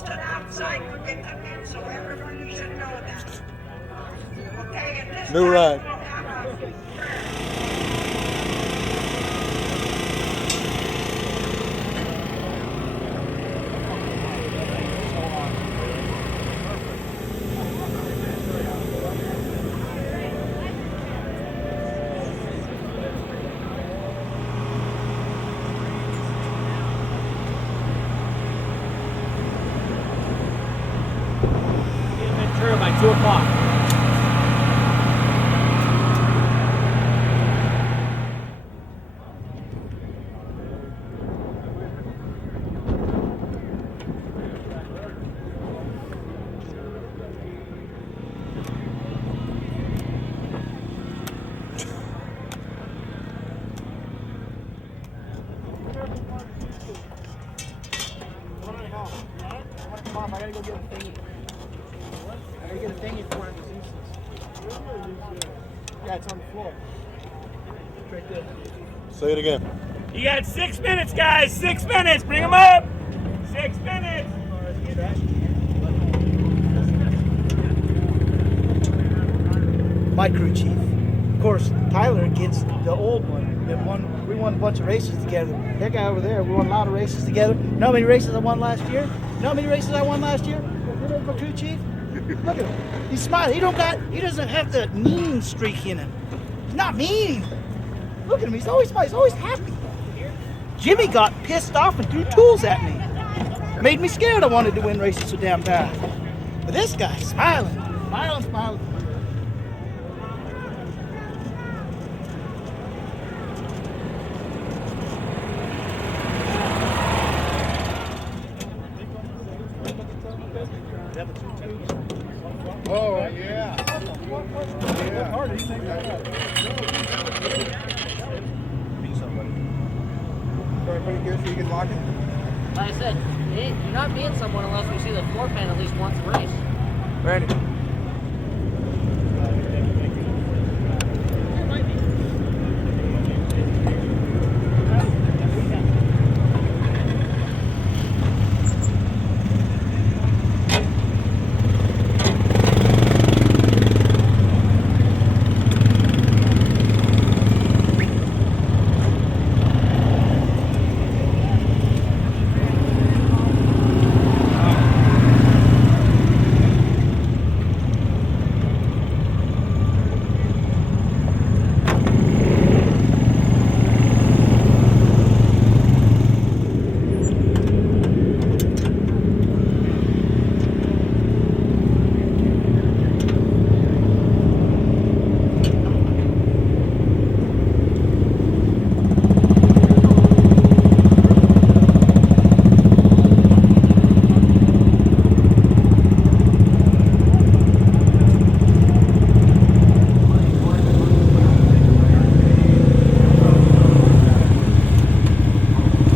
It's an outside to get them in, so everybody should know that. Okay, and this New time ride. we'll have a prayer. By 2 o'clock. Mom, I gotta go get a thingy. I gotta get a thingy for one of these useless. Yeah, it's on the floor. It's right there. Say it again. You got 6 minutes, guys. 6 minutes. Bring them up. 6 minutes. My crew chief. Of course, Tyler gets the old one. We won a bunch of races together. That guy over there, we won a lot of races together. You know how many races I won last year? You know how many races I won last year? My crew chief. Look at him. He's smiling. He doesn't have the mean streak in him. He's not mean. Look at him. He's always smiling. He's always happy. Jimmy got pissed off and threw tools at me. Made me scared. I wanted to win races so damn bad. But this guy, smiling. Smiling. Oh, yeah. Everybody good so you can lock it? Like I said, you're not being someone unless we see the floor pan at least once a race. Randy.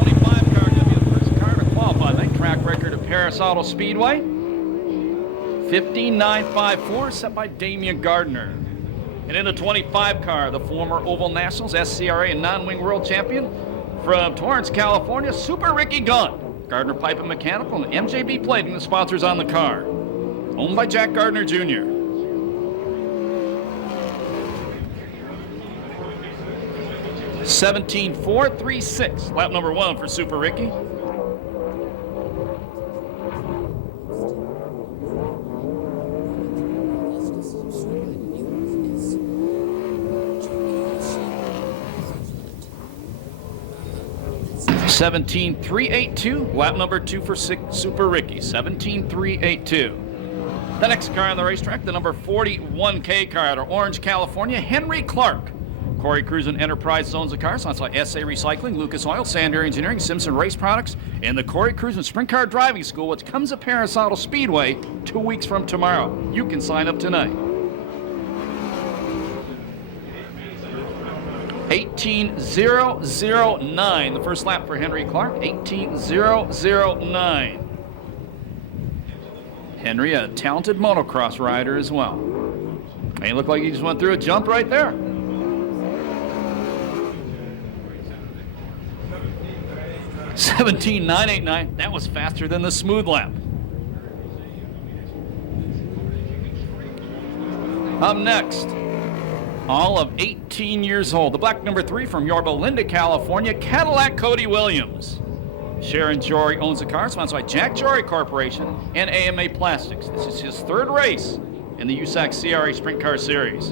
25 car to be the first car to qualify. That track record of Perris Speedway. 15.954 set by Damian Gardner. And in the 25 car, the former Oval Nationals, SCRA and non-wing world champion from Torrance, California, Super Ricky Gunn. Gardner Pipe and Mechanical and MJB Plating, the sponsors on the car. Owned by Jack Gardner Jr. (17.436), lap number 1 for Super Ricky. (17.382), lap number 2 for Super Ricky. 17.382. The next car on the racetrack, the number 41K car out of Orange, California, Henry Clark. Corey Cruisin Enterprise owns the car, so that's like SA Recycling, Lucas Oil, Sander Engineering, Simpson Race Products, and the Corey Cruisin Sprint Car Driving School, which comes to Perris Speedway 2 weeks from tomorrow. You can sign up tonight. 18.009, the first lap for Henry Clark, 18.009. Henry, a talented motocross rider as well. May look like he just went through a jump right there. (17.989), that was faster than the smooth lap. Up next, all of 18 years old, the black number 3 from Yorba Linda, California, Cadillac Cody Williams. Sharon Jory owns the car, sponsored by Jack Jory Corporation and AMA Plastics. This is his 3rd race in the USAC CRA Sprint Car Series.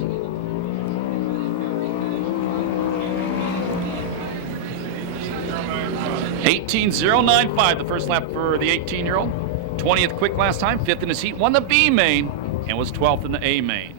$18.095, the first lap for the 18-year-old. 20th quick last time, 5th in his heat, won the B main, and was 12th in the A main.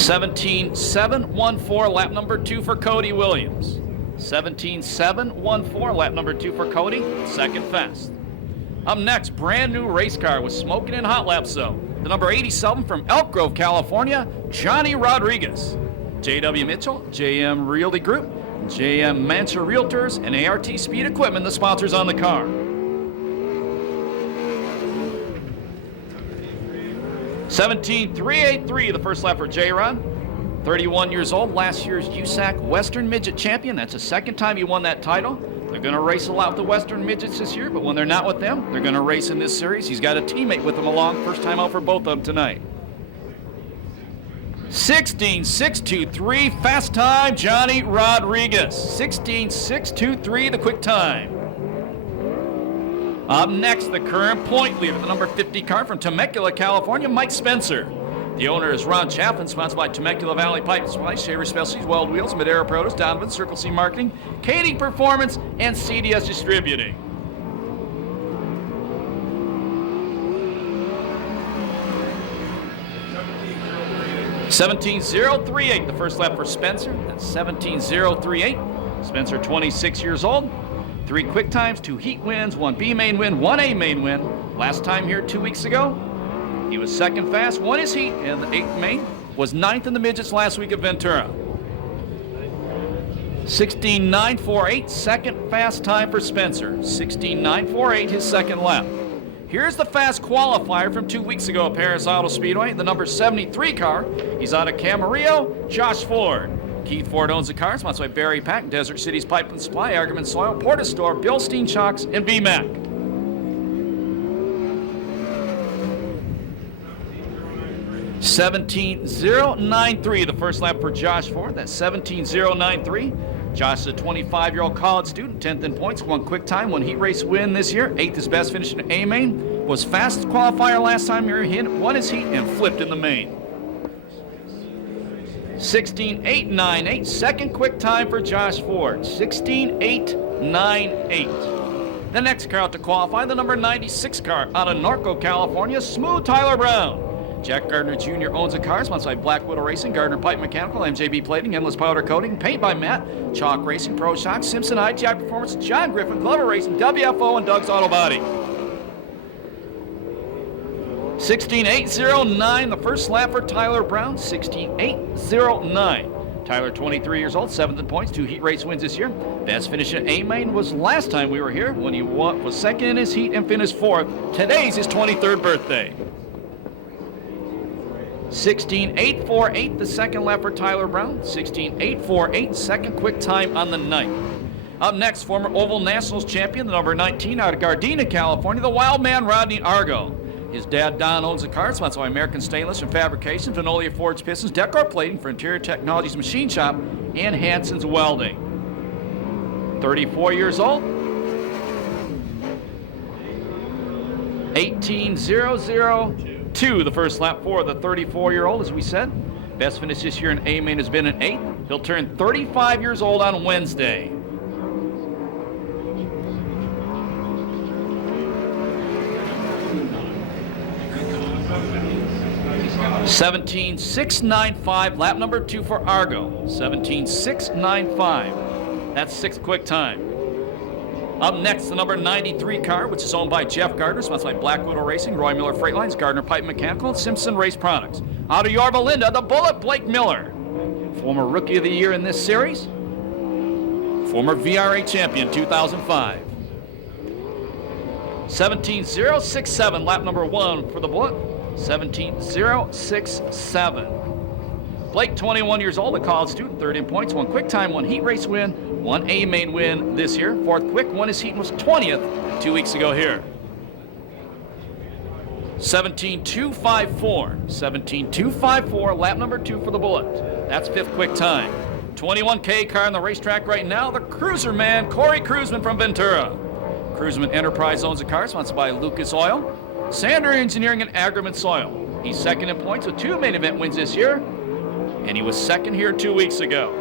$17.714, lap number 2 for Cody Williams. $17.714, lap number 2 for Cody, second fast. Up next, brand new race car with smoking and hot laps though. The number 87 from Elk Grove, California, Johnny Rodriguez. J.W. Mitchell, JM Realty Group, JM Mancha Realtors, and ART Speed Equipment, the sponsors on the car. $17.383, the first lap for J-Rod. 31 years old, last year's USAC Western Midget Champion. That's the second time he won that title. They're going to race a lot with the Western Midgets this year, but when they're not with them, they're going to race in this series. He's got a teammate with him along. First time out for both of them tonight. 16.623, fast time, Johnny Rodriguez. 16.623, the quick time. Up next, the current point leader, the number 50 car from Temecula, California, Mike Spencer. The owner is Ron Chaffin, sponsored by Temecula Valley Pipe Supply, Shaver Specialties, Weld Wheels, Madera Produce, Donovan, Circle C Marketing, Kading Performance, and CDS Distributing. $17.038, the first lap for Spencer. That's $17.038. Spencer, 26 years old. 3 quick times, 2 heat wins, 1 B main win, 1 A main win. Last time here 2 weeks ago, he was second fast, won his heat, and the 8th main, was 9th in the midgets last week at Ventura. 16.948, second fast time for Spencer. 16.948, his second lap. Here's the fast qualifier from 2 weeks ago at Perris Auto Speedway, the number 73 car. He's out of Camarillo, Josh Ford. Keith Ford owns the car, sponsored by Barry Pack, Desert Cities Pipe and Supply, Argument Soil, Porta Store, Bilstein Shocks, and BMAC. $17.093, the first lap for Josh Ford. That's $17.093. Josh is a 25-year-old college student, 10th in points, 1 quick time, 1 heat race win this year, 8th his best finish in A main, was fastest qualifier last time here, he won his heat and flipped in the main. 16.898, second quick time for Josh Ford, 16.898. The next car out to qualify, the number 96 car out of Norco, California, Smooth Tyler Brown. Jack Gardner Jr. owns the car, sponsored by Black Widow Racing, Gardner Pipe Mechanical, MJB Plating, Endless Powder Coating, Paint by Matt, Chalk Racing, Pro Shock, Simpson ITI Performance, John Griffin, Glover Racing, WFO, and Doug's Auto Body. 16.809, the first lap for Tyler Brown, 16.809. Tyler, 23 years old, 7th in points, 2 heat race wins this year. Best finish in A main was last time we were here when he was second in his heat and finished 4th. Today's his 23rd birthday. 16.848, the second lap for Tyler Brown. 16.848, second quick time on the night. Up next, former Oval Nationals champion, the number 19 out of Gardena, California, the wild man Rodney Argo. His dad, Don, owns the car, sponsored by American Stainless and Fabrication, Venolia Forged Pistons, Decor Plating for Interior Technologies Machine Shop, and Hanson's Welding. 34 years old. 18.002, the first lap for the 34-year-old, as we said. Best finish this year in A main has been an 8th. He'll turn 35 years old on Wednesday. $17.695, lap number 2 for Argo. 17.695. That's 6th quick time. Up next, the number 93 car, which is owned by Jeff Gardner, sponsored by Black Widow Racing, Roy Miller Freight Lines, Gardner Pipe Mechanical, and Simpson Race Products. Out of Yorba Linda, the Bullet, Blake Miller. Former Rookie of the Year in this series. Former VRA Champion 2005. 17.067, lap number 1 for the Bullet. 17.067. Blake, 21 years old, a college student, third in points, 1 quick time, 1 heat race win, 1 A main win this year. Fourth quick, won his heat and was 20th 2 weeks ago here. 17.254. 17.254, lap number 2 for the Bullet. That's fifth quick time. 21K car on the racetrack right now, the Cruiser Man, Corey Cruisman from Ventura. Cruisman Enterprise owns the car, sponsored by Lucas Oil, Sander Engineering, and Agriman Soil. He's second in points with 2 main event wins this year, and he was second here 2 weeks ago.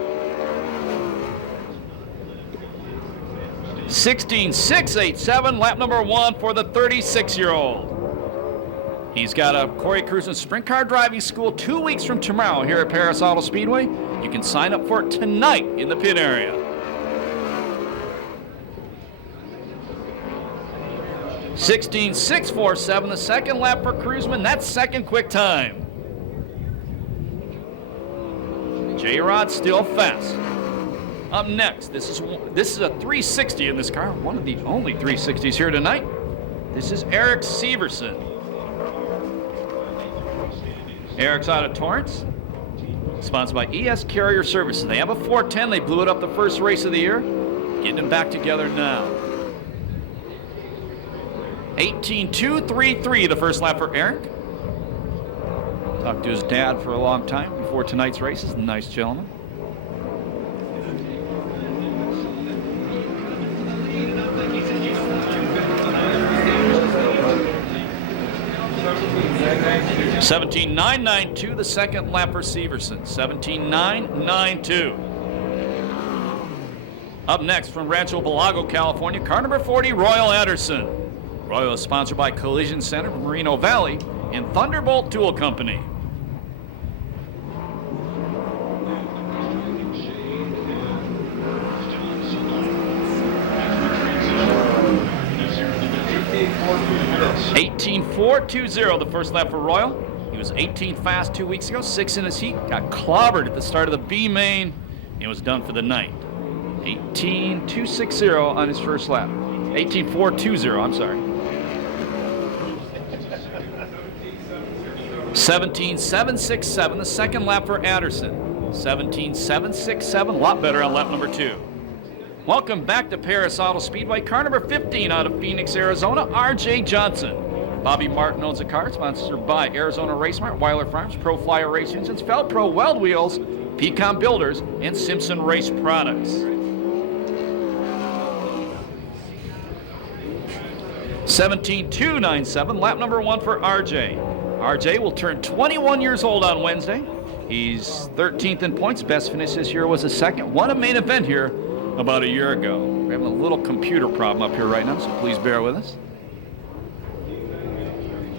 16.687, lap number 1 for the 36-year-old. He's got a Corey Cruisman sprint car driving school 2 weeks from tomorrow here at Perris Auto Speedway. You can sign up for it tonight in the pit area. 16.647, the second lap for Cruisman. That's second quick time. J-Rod still fast. Up next, this is a 360 in this car, one of the only 360s here tonight. This is Eric Severson. Eric's out of Torrance, sponsored by ES Carrier Services. They have a 410. They blew it up the first race of the year. Getting them back together now. 18.233, the first lap for Eric. Talked to his dad for a long time before tonight's races. Nice gentleman. (17.992), the second lap for Severson. 17.992. Up next from Rancho Belago, California, car number 40, Royal Anderson. Royal is sponsored by Collision Center from Moreno Valley and Thunderbolt Tool Company. (18.420), the first lap for Royal. He was 18th fast 2 weeks ago, 6 in his heat, got clobbered at the start of the B main, and was done for the night. 18.260 on his first lap. 18.420, I'm sorry. 17.767, the second lap for Anderson. 17.767, a lot better on lap number 2. Welcome back to Perris Auto Speedway. Car number 15 out of Phoenix, Arizona, R.J. Johnson. Bobby Martin owns the car, sponsored by Arizona Race Mart, Weiler Farms, Pro Flyer Race Engines, Felpro Weld Wheels, Pecan Builders, and Simpson Race Products. 17.297, lap number 1 for R.J. R.J. will turn 21 years old on Wednesday. He's 13th in points. Best finish this year was a second. Won a main event here about a year ago. We're having a little computer problem up here right now, so please bear with us.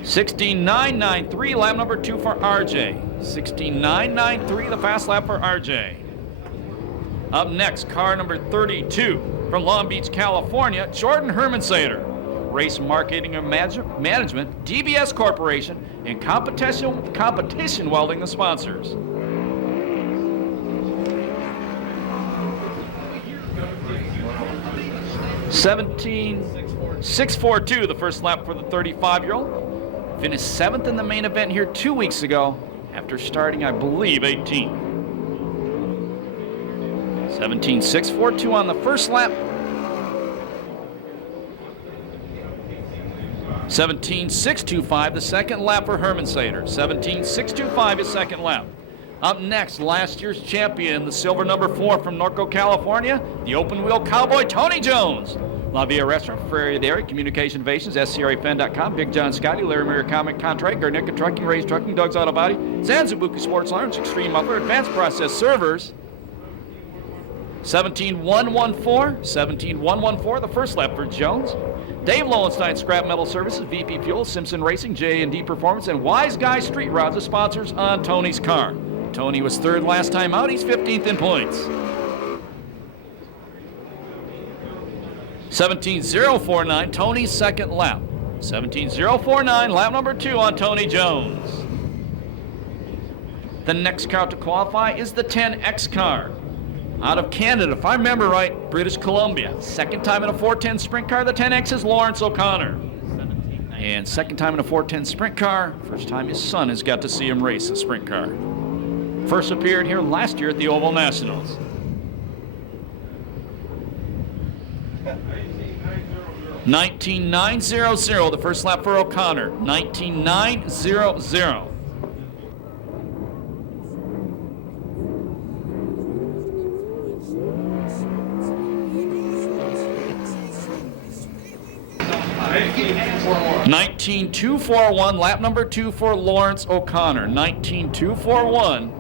16.993, lap number 2 for RJ. 16.993, the fast lap for RJ. Up next, car number 32 from Long Beach, California, Jordan Hermansader. Race Marketing and Management, DBS Corporation, and Competition Welding, the sponsors. 17.642, the first lap for the 35-year-old. Finished 7th in the main event here 2 weeks ago after starting, I believe, 18th. 17.642 on the first lap. 17.625, the second lap for Hermansader. 17.625, his second lap. Up next, last year's champion, the silver number 4 from Norco, California, the open wheel cowboy, Tony Jones. La Villa Restaurant, Ferry Dairy, Communication Innovations, SCRAFan.com, Big John Scotty, Larry Murray Comic Contract, Garnica Trucking, Ray's Trucking, Doug's Auto Body, Zanzibuki Sports Alarms, Extreme Muffler, Advanced Process Servers. 17.114, 17.114, the first lap for Jones. Dave Lowenstein, Scrap Metal Services, VP Fuel, Simpson Racing, J&D Performance, and Wise Guy Street Rods, the sponsors on Tony's car. Tony was 3rd last time out. He's 15th in points. 17.049, Tony's second lap. 17.049, lap number 2 on Tony Jones. The next car to qualify is the 10X car. Out of Canada, if I remember right, British Columbia. Second time in a 410 sprint car, the 10X is Lawrence O'Connor. And second time in a 410 sprint car, first time his son has got to see him race a sprint car. First appeared here last year at the Oval Nationals. $19,900, the first lap for O'Connor. $19,900. $19,241, lap number 2 for Lawrence O'Connor. $19,241,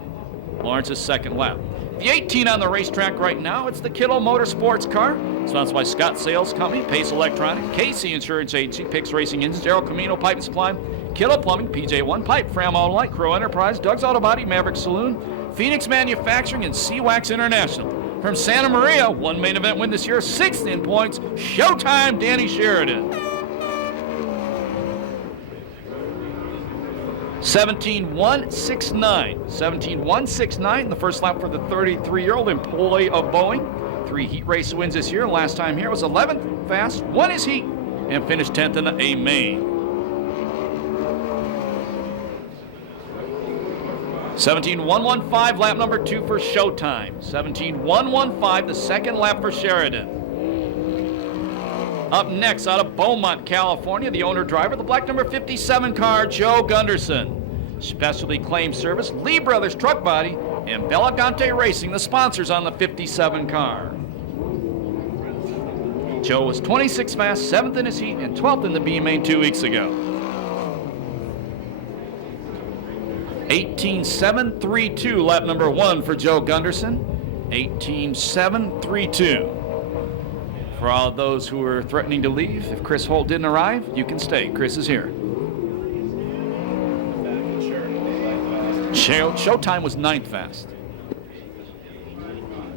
Lawrence's second lap. The 18 on the racetrack right now, it's the Kittle Motorsports car. Sponsored by Scott Sales Company, Pace Electronics, KC Insurance Agency, Pix Racing Engines, Daryl Camino Pipe and Supply, Kittle Plumbing, PJ1 Pipe, Fram Auto Light, Crow Enterprise, Doug's Auto Body, Maverick Saloon, Phoenix Manufacturing, and C-Wax International. From Santa Maria, one main event win this year, 6th in points, Showtime, Danny Sheridan. 17,169. 17,169, the first lap for the 33-year-old employee of Boeing. 3 heat race wins this year. Last time here was 11th fast, won his heat, and finished 10th in the A main. 17,115, lap number 2 for Showtime. 17,115, the second lap for Sheridan. Up next, out of Beaumont, California, the owner-driver, the black number 57 car, Joe Gunderson. Specialty Claim Service, Lee Brothers Truck Body, and Belagante Racing, the sponsors on the 57 car. Joe was 26th fast, 7th in his heat, and 12th in the B main 2 weeks ago. 18,732, lap number 1 for Joe Gunderson. 18,732. For all of those who are threatening to leave, if Chris Holt didn't arrive, you can stay. Chris is here. Showtime was 9th fast.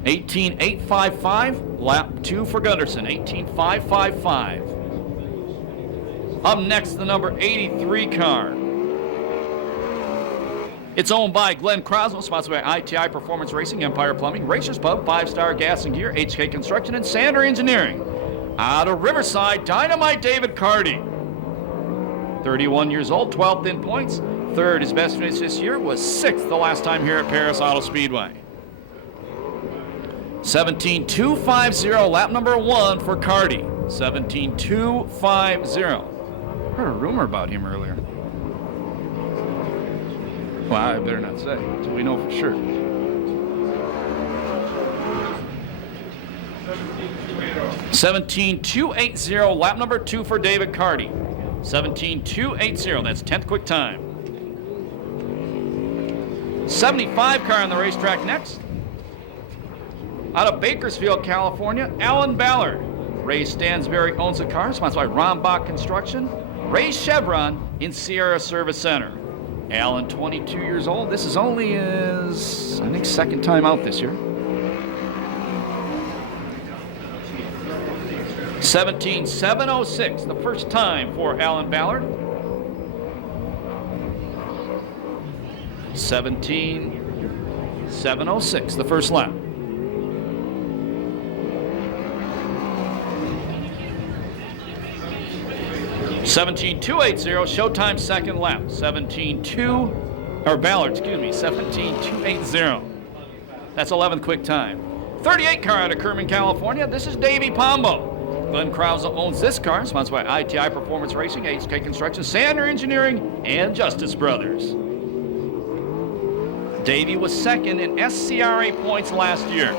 18,855, lap 2 for Gunderson. 18,555. Up next, the number 83 car. It's owned by Glenn Croswell, sponsored by ITI Performance Racing, Empire Plumbing, Racers Pub, 5-Star Gas and Gear, HK Construction, and Sander Engineering. Out of Riverside, Dynamite David Carty. 31 years old, 12th in points. 3rd, his best finish this year was 6th the last time here at Perris Auto Speedway. 17,250, lap number 1 for Carty. 17,250. Heard a rumor about him earlier. Well, I better not say, so we know for sure. 17,280, lap number 2 for David Carty. 17,280, that's 10th quick time. 75 car on the racetrack next. Out of Bakersfield, California, Alan Ballard. Ray Stansberry owns the car, sponsored by Rombach Construction, Ray Chevron in Sierra Service Center. Alan, 22 years old. This is only his, I think, 2nd time out this year. 17,706, the first time for Alan Ballard. 17,706, the first lap. $17,280, Showtime second lap. 17,280. That's 11th quick time. 38 car out of Kerman, California. This is Davey Pombo. Glenn Krause owns this car, sponsored by ITI Performance Racing, HK Construction, Sander Engineering, and Justice Brothers. Davey was 2nd in SCRA points last year.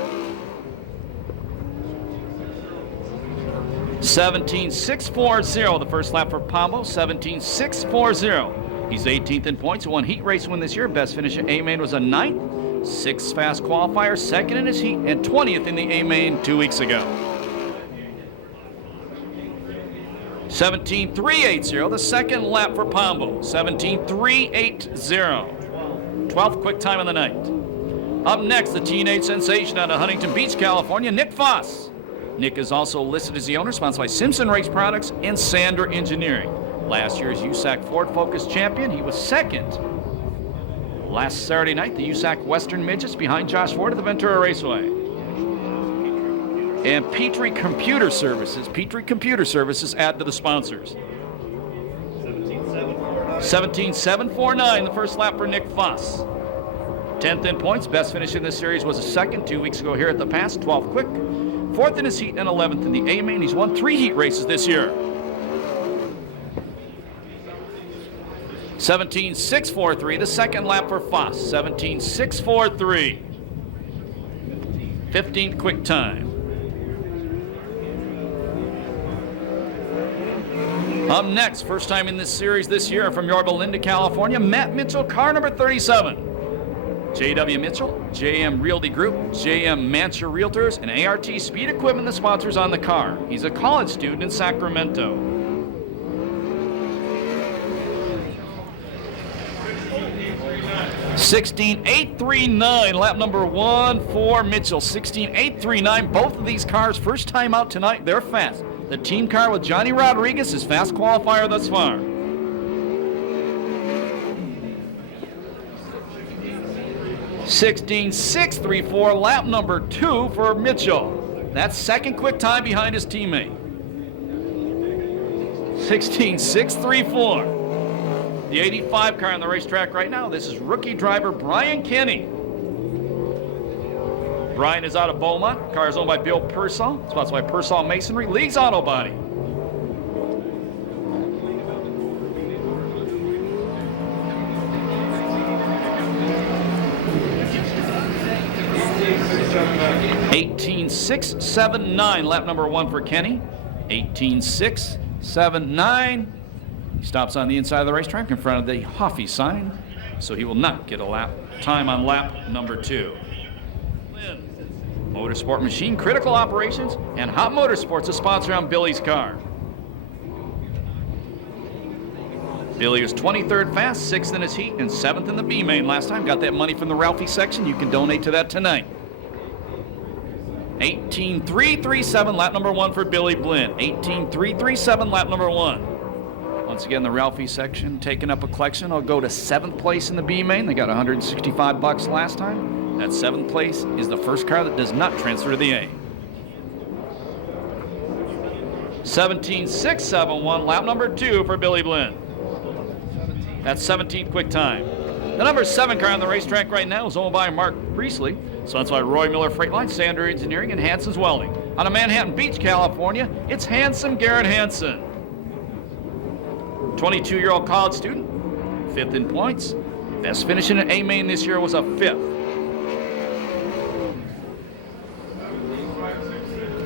17,640, the first lap for Pombo. 17,640. He's 18th in points, won heat race win this year. Best finish at A-Main was a 9th. 6th fast qualifier, 2nd in his heat, and 20th in the A-Main 2 weeks ago. 17,380, the second lap for Pombo. 17,380. 12th quick time of the night. Up next, the teenage sensation out of Huntington Beach, California, Nick Foss. Nick is also listed as the owner, sponsored by Simpson Race Products and Sander Engineering. Last year's USAC Ford Focus champion, he was 2nd. Last Saturday night, the USAC Western Midgets behind Josh Ford at the Ventura Raceway. And Petrie Computer Services add to the sponsors. 17,749, the first lap for Nick Foss. 10th in points. Best finish in this series was a second 2 weeks ago here at the Pass. 12th quick. 4th in his heat and 11th in the A main. He's won 3 heat races this year. 17.643, the second lap for Foss. 17.643. 15th quick time. Up next, first time in this series this year from Yorba Linda, California, Matt Mitchell, car number 37. J.W. Mitchell, J.M. Realty Group, J.M. Mancher Realtors, and ART Speed Equipment, the sponsors on the car. He's a college student in Sacramento. (16.839), lap number 1 for Mitchell. 16.839. Both of these cars, first time out tonight, they're fast. The team car with Johnny Rodriguez is fast qualifier thus far. (16.634), lap number 2 for Mitchell. That's second quick time behind his teammate. 16.634. The 85 car on the racetrack right now. This is rookie driver Brian Kenny. Brian is out of Beaumont. Car is owned by Bill Pearsall. Sponsored by Pearsall Masonry. Leagues Auto Body. (18.679), lap number 1 for Kenny. 18.679. He stops on the inside of the racetrack in front of the Hoffy sign, so he will not get a lap time on lap number 2. Motorsport Machine, Critical Operations, and Hot Motorsports, a sponsor on Billy's car. Billy was 23rd fast, 6th in his heat, and 7th in the B main last time. Got that money from the Ralphie section. You can donate to that tonight. 18.337, lap number 1 for Billy Blinn. 18.337, lap number 1. Once again, the Ralphie section taking up a collection. I'll go to 7th place in the B main. They got $165 last time. That 7th place is the first car that does not transfer to the A. 17.671, lap number 2 for Billy Blinn. That's 17th quick time. The number 7 car on the racetrack right now is owned by Mark Priestley. Sponsored by Roy Miller Freight Line, Sander Engineering, and Hanson's Welding. Out of Manhattan Beach, California, it's Handsome Garrett Hanson. 22-year-old college student, 5th in points. Best finish in an A main this year was a 5th.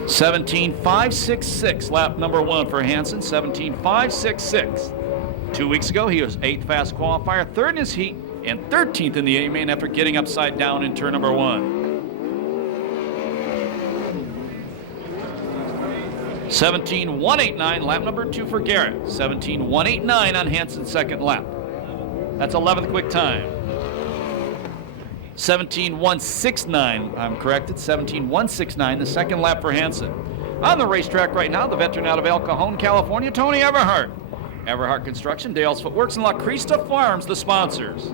17.566, lap number 1 for Hanson. 17.566. 2 weeks ago, he was 8th fast qualifier, 3rd in his heat, and 13th in the A main after getting upside down in turn number 1. 17.189, lap number 2 for Garrett. 17.189 on Hanson's second lap. That's 11th quick time. 17.169, I'm corrected. 17.169, the second lap for Hanson. On the racetrack right now, the veteran out of El Cajon, California, Tony Everhart. Everhart Construction, Dale's Footworks, and La Crista Farms, the sponsors.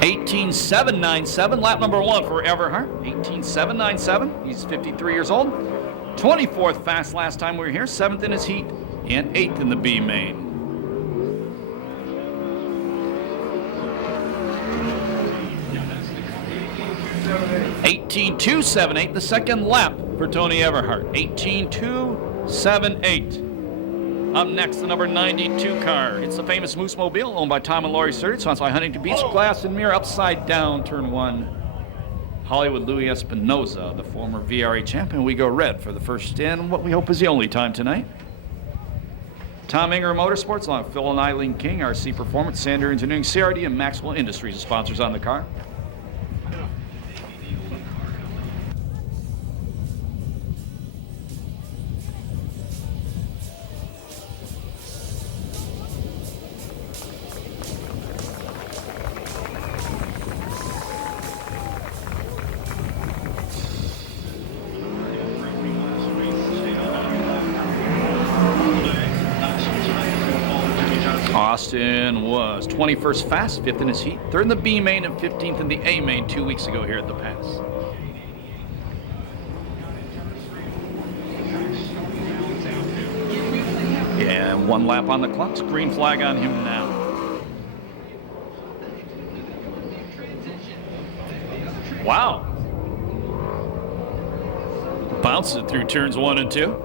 18.797, lap number 1 for Everhart. 18.797. He's 53 years old. 24th fast last time we were here. 7th in his heat and 8th in the B main. (18.278), the second lap for Tony Everhart. 18.278. Up next, the number 92 car. It's the famous Moose Mobile, owned by Tom and Lori Sturdy, sponsored by Huntington Beach, Glass and Mirror, upside down, turn 1. Hollywood Louis Espinoza, the former VRA champion. We go red for the first and what we hope is the only time tonight. Tom Inger Motorsports, along with Phil and Eileen King, RC Performance, Sander Engineering, CRD, and Maxwell Industries, sponsors on the car. Austin was 21st fast, 5th in his heat, 3rd in the B main, and 15th in the A main 2 weeks ago here at the Pass. And 1 lap on the clock. Green flag on him now. Wow. Bounces it through turns 1 and 2.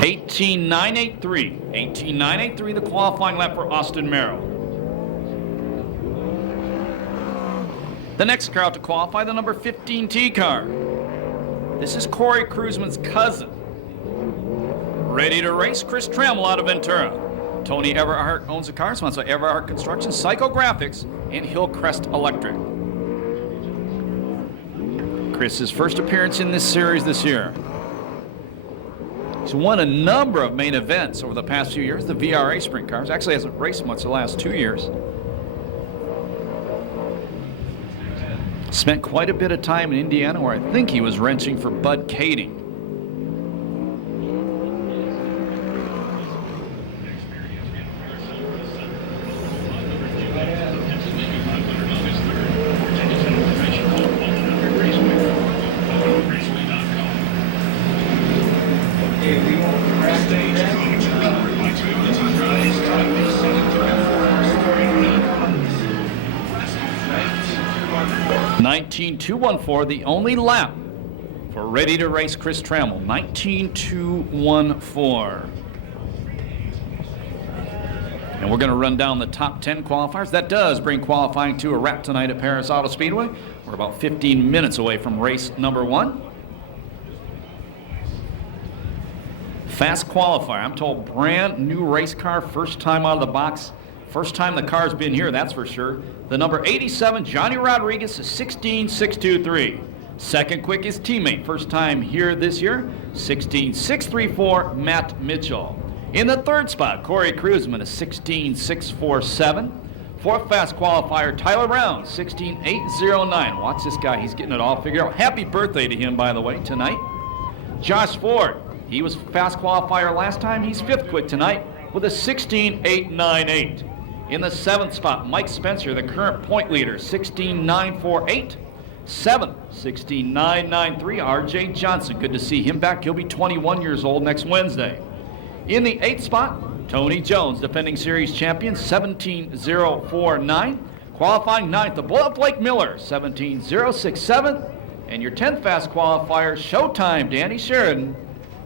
$18,983, the qualifying lap for Austin Merrill. The next car out to qualify, the number 15T car. This is Corey Kruzman's cousin. Ready to race, Chris Trammell out of Ventura. Tony Everhart owns the car, sponsored by Everhart Construction, Psychographics, and Hillcrest Electric. Chris's first appearance in this series this year. He's won a number of main events over the past few years, the VRA sprint cars. Actually hasn't raced much the last 2 years. Spent quite a bit of time in Indiana where I think he was wrenching for Bud Kading. $19,214, the only lap for Ready to Race Chris Trammell. $19,214. And we're going to run down the top 10 qualifiers. That does bring qualifying to a wrap tonight at Perris Auto Speedway. We're about 15 minutes away from race number 1. Fast qualifier. I'm told brand new race car, first time out of the box. First time the car's been here, that's for sure. The number 87, Johnny Rodriguez, is 16,623. Second quickest teammate, first time here this year, 16,634, Matt Mitchell. In the third spot, Corey Kruzman is 16,647. Fourth fast qualifier, Tyler Brown, 16,809. Watch this guy, he's getting it all figured out. Happy birthday to him, by the way, tonight. Josh Ford, he was fast qualifier last time. He's fifth quick tonight with a 16,898. In the seventh spot, Mike Spencer, the current point leader, 16,948. Seventh, 16,993, R.J. Johnson. Good to see him back. He'll be 21 years old next Wednesday. In the eighth spot, Tony Jones, defending series champion, 17,049. Qualifying ninth, the Bullet Blake Miller, 17,067. And your 10th fast qualifier, Showtime, Danny Sheridan,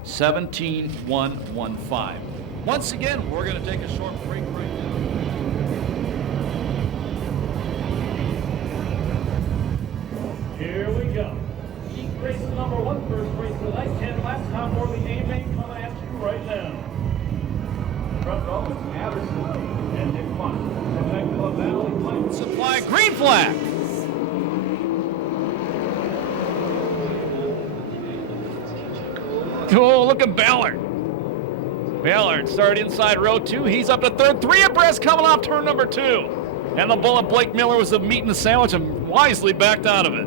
17,115. Once again, we're going to take a short break right now. Here we go. Heat race number 1, first race of the night, 10 laps, top four, the A-Main coming at you right now. Front row is Addison and Nick Fun. Supply green flag. Oh, look at Ballard. Ballard started inside row 2. He's up to third. 3 abreast coming off turn number 2. And the Bullet Blake Miller was the meat and the sandwich and wisely backed out of it.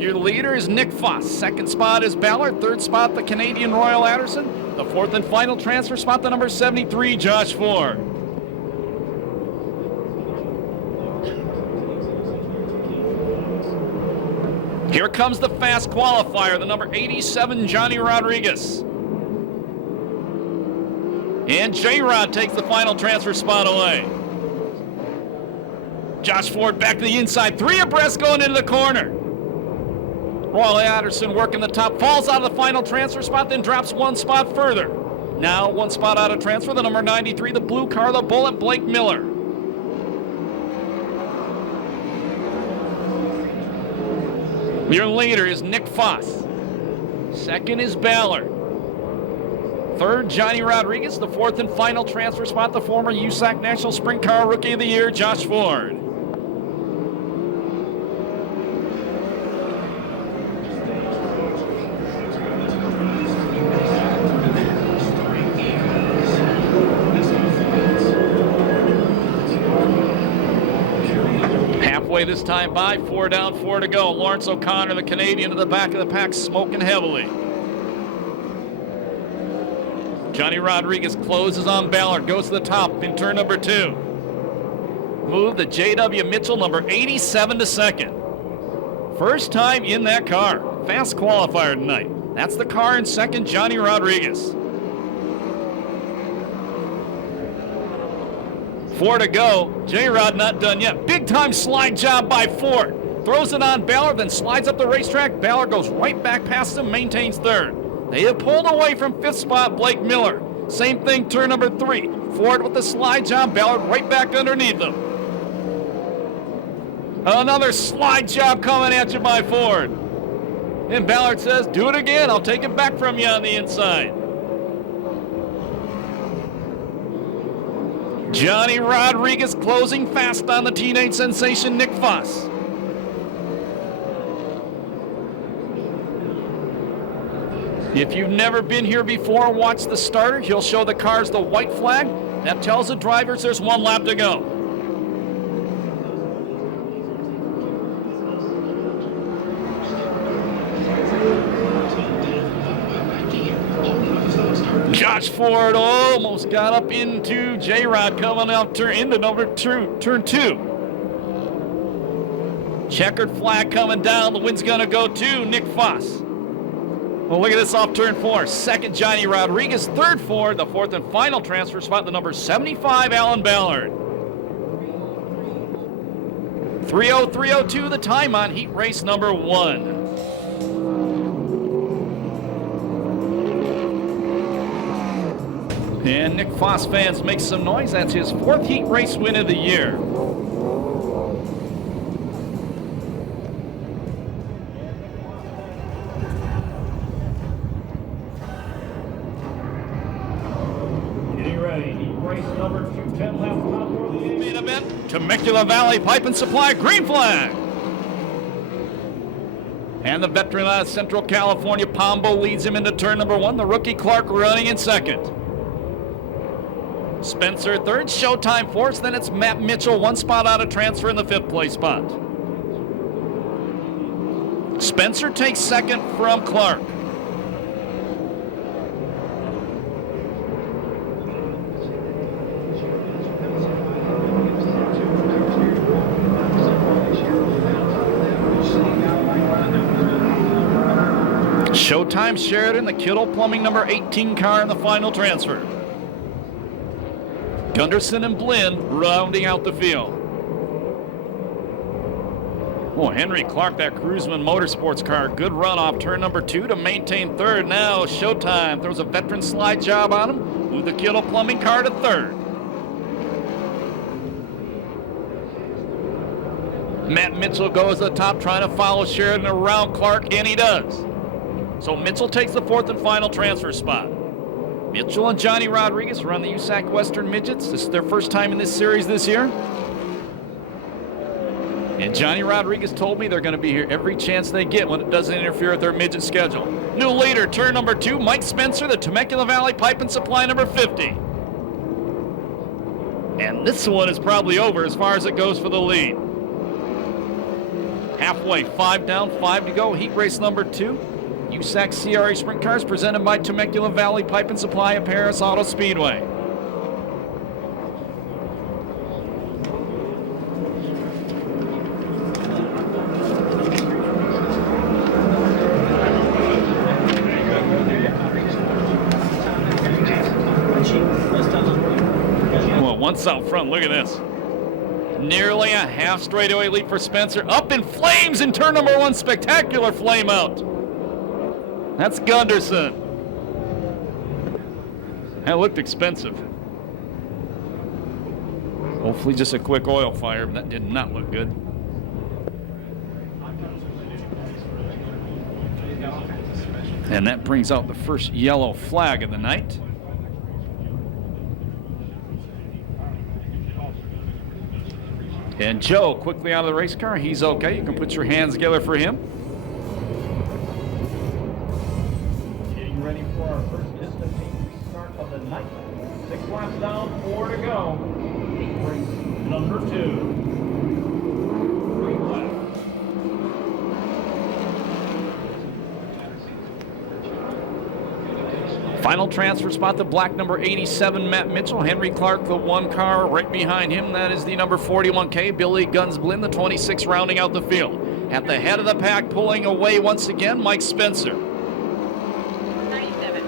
Your leader is Nick Foss. Second spot is Ballard. Third spot, the Canadian Royal Anderson. The fourth and final transfer spot, the number 73, Josh Ford. Here comes the fast qualifier, the number 87, Johnny Rodriguez. And J-Rod takes the final transfer spot away. Josh Ford back to the inside, 3 abreast going into the corner. Royal Anderson working the top, falls out of the final transfer spot, then drops 1 spot further. Now 1 spot out of transfer, the number 93, the blue car, the Bullet Blake Miller. Your leader is Nick Foss. Second is Ballard. Third, Johnny Rodriguez. The fourth and final transfer spot, the former USAC National Sprint Car Rookie of the Year, Josh Ford. This time by, 4 down, 4 to go. Lawrence O'Connor, the Canadian, to the back of the pack, smoking heavily. Johnny Rodriguez closes on Ballard, goes to the top in turn number 2. moved the J.W. Mitchell number 87 to second. First time in that car. Fast qualifier tonight. That's the car in second, Johnny Rodriguez. 4 to go. J-Rod not done yet. Big time slide job by Ford. Throws it on Ballard, then slides up the racetrack. Ballard goes right back past him, maintains third. They have pulled away from fifth spot, Blake Miller. Same thing, turn number 3. Ford with the slide job, Ballard right back underneath them. Another slide job coming at you by Ford. And Ballard says, do it again, I'll take it back from you on the inside. Johnny Rodriguez closing fast on the teenage sensation Nick Foss. If you've never been here before, watch the starter. He'll show the cars the white flag. That tells the drivers there's 1 lap to go. Josh Ford almost got up into J-Rod coming out into turn 2. Checkered flag coming down. The wind's going to go to Nick Foss. Well, look at this off turn 4. Second, Johnny Rodriguez. Third, Ford. The fourth and final transfer spot, the number 75, Alan Ballard. 3:03:02 the time on heat race number 1. And Nick Foss fans make some noise. That's his 4th heat race win of the year. Getting ready. Heat race number 2, 10 laps top for the Main event, Temecula Valley Pipe and Supply, green flag. And the veteran out of Central California, Pombo, leads him into turn number 1. The rookie Clark running in second. Spencer third, Showtime fourth, then it's Matt Mitchell, 1 spot out of transfer in the 5th place spot. Spencer takes second from Clark. Showtime Sheridan, the Kittle Plumbing number 18 car in the final transfer. Gunderson and Blinn rounding out the field. Oh, Henry Clark, that Cruiseman Motorsports car. Good run off turn number 2 to maintain third. Now Showtime throws a veteran slide job on him. Move the Kittle Plumbing car to third. Matt Mitchell goes to the top trying to follow Sheridan around Clark, and he does. So Mitchell takes the 4th and final transfer spot. Mitchell and Johnny Rodriguez run the USAC Western Midgets. This is their first time in this series this year. And Johnny Rodriguez told me they're going to be here every chance they get when it doesn't interfere with their midget schedule. New leader, turn number 2, Mike Spencer, the Temecula Valley Pipe and Supply number 50. And this one is probably over as far as it goes for the lead. Halfway, 5 down, 5 to go, heat race number 2. USAC CRA Sprint Cars presented by Temecula Valley Pipe and Supply at Perris Auto Speedway. Well, once out front, look at this. Nearly a half straightaway lead for Spencer. Up in flames in turn number 1, spectacular flame out. That's Gunderson. That looked expensive. Hopefully just a quick oil fire, but that did not look good. And that brings out the first yellow flag of the night. And Joe quickly out of the race car. He's okay. You can put your hands together for him. Getting ready for our first distance start of the night. 6 laps down, 4 to go. Heat race number 2. Green flag. Final transfer spot, the black number 87, Matt Mitchell. Henry Clark, the one car right behind him. That is the number 41K, Billy Gunsblin, the 26, rounding out the field. At the head of the pack, pulling away once again, Mike Spencer. 97.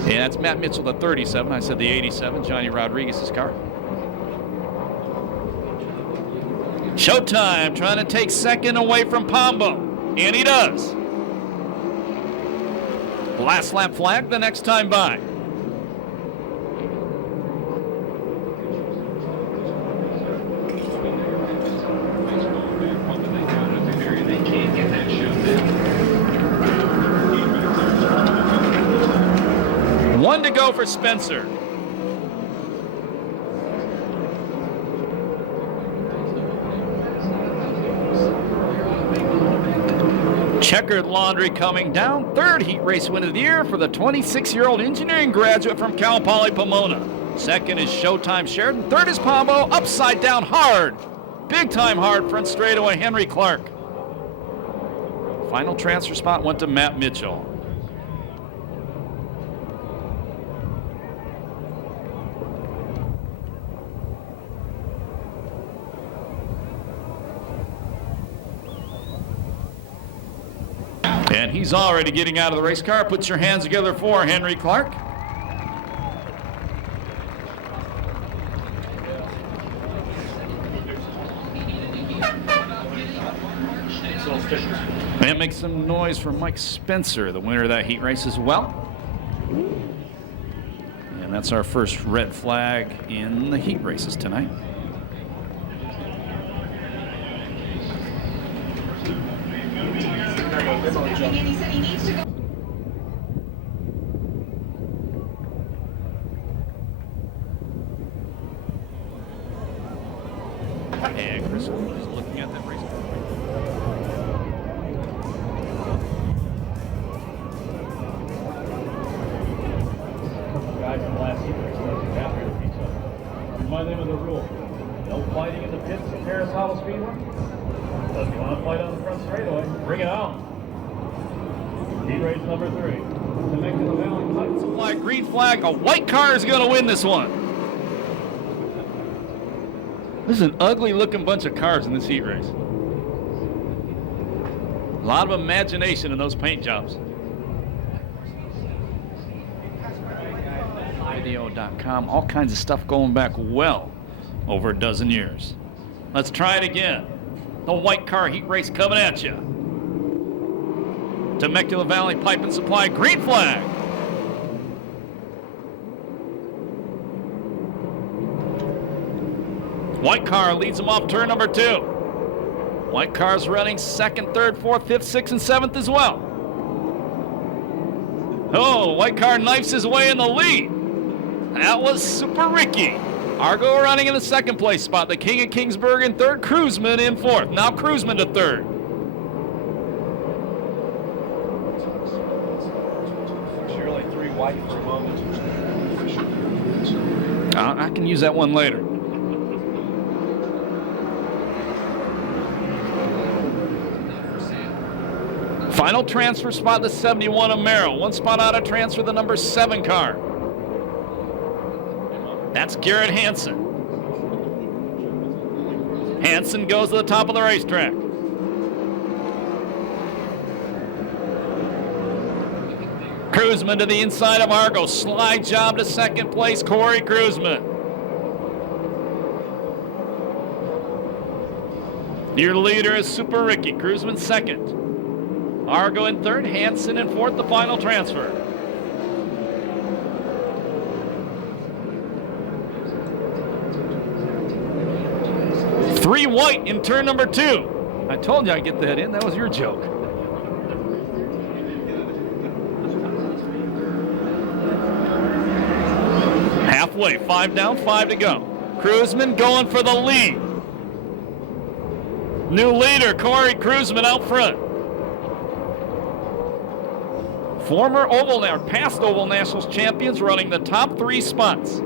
And that's Matt Mitchell, the 37. I said the 87, Johnny Rodriguez's car. Showtime trying to take second away from Pombo. And he does. Last lap flag the next time by. One to go for Spencer. Checkered laundry coming down. Third heat race win of the year for the 26-year-old engineering graduate from Cal Poly Pomona. Second is Showtime Sheridan. Third is Pombo. Upside down hard. Big time hard front straightaway Henry Clark. Final transfer spot went to Matt Mitchell. And he's already getting out of the race car. Put your hands together for Henry Clark. And make some noise for Mike Spencer, the winner of that heat race as well. And that's our first red flag in the heat races tonight. He said he needs to go. And Chris is looking at that race. Guys in the last heat race doesn't have to repeat each Remind them of the rule. No fighting in the pits at Perris Auto Speedway. So if you want to fight on the front straightaway, bring it on. Heat race number 3. To make the Valley Pipe Supply green flag. A white car is going to win this one. This is an ugly looking bunch of cars in this heat race. A lot of imagination in those paint jobs. Video.com, all kinds of stuff going back well over a dozen years. Let's try it again. The white car heat race coming at you. Temecula Valley Pipe and Supply, green flag. White car leads them off turn number 2. White car's running second, third, fourth, fifth, sixth, and seventh as well. Oh, white car knifes his way in the lead. That was Super Ricky. Argo running in the second place spot. The King of Kingsburg in third, Cruzman in fourth. Now Cruzman to third. Surely 3 white for a moment. I can use that one later. Final transfer spot, the 71 Amaro. One spot out of transfer, the number 7 car. That's Garrett Hansen. Hansen goes to the top of the racetrack. Cruzman to the inside of Argo. Slide job to second place, Corey Cruzman. Your leader is Super Ricky. Cruzman second. Argo in third, Hansen in fourth, the final transfer. Three white in turn number 2. I told you I'd get that in. That was your joke. Halfway, 5 down, 5 to go. Cruzman going for the lead. New leader, Corey Cruzman out front. Former Oval, or past Oval Nationals champions running the top 3 spots.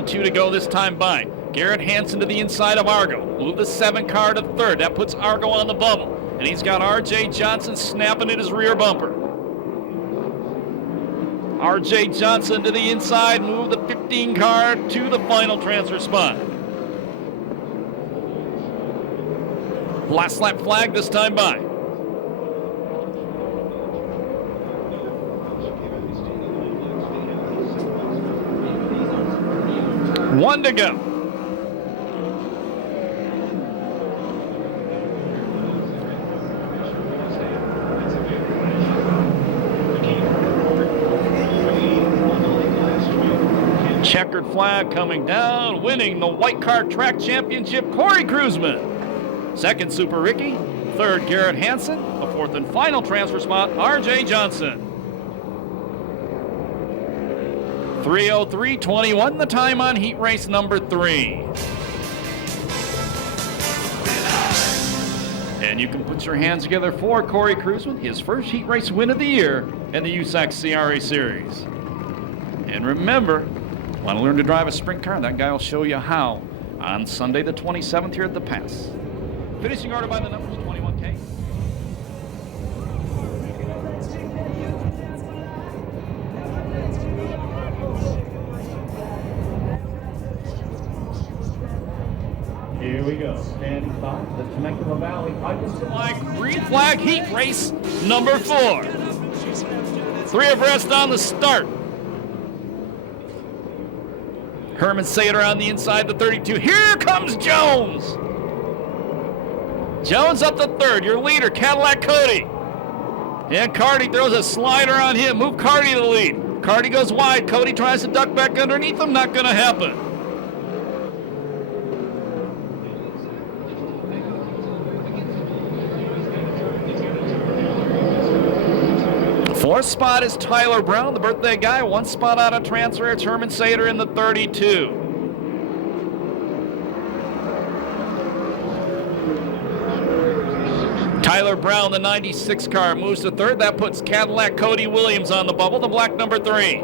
down, 2 to go this time by. Garrett Hansen to the inside of Argo. Move the 7 car to third. That puts Argo on the bubble. And he's got R.J. Johnson snapping at his rear bumper. R.J. Johnson to the inside. Move the 15 car to the final transfer spot. Last lap flag this time by. One to go. Checkered flag coming down, winning the White Car Track Championship, Corey Kruzman. Second, Super Ricky. Third, Garrett Hansen. A fourth and final transfer spot, R.J. Johnson. 3:03:21, the time on heat race number 3. And you can put your hands together for Corey Kruzman, his first heat race win of the year in the USAC CRA Series. And remember, want to learn to drive a sprint car? That guy will show you how on Sunday the 27th here at the Pass. Finishing order by the numbers, 21K. Here we go. Standing by the Temecula Valley. Green flag heat race number 4. 3 abreast on the start. Herman Sater on the inside, the 32. Here comes Jones. Jones up to third. Your leader, Cadillac Cody. And Carty throws a slider on him. Move Carty to the lead. Carty goes wide. Cody tries to duck back underneath him. Not going to happen. Fourth spot is Tyler Brown, the birthday guy. 1 spot out of transfer. It's Herman Sater in the 32. Tyler Brown, the 96 car, moves to third. That puts Cadillac Cody Williams on the bubble, the black number 3.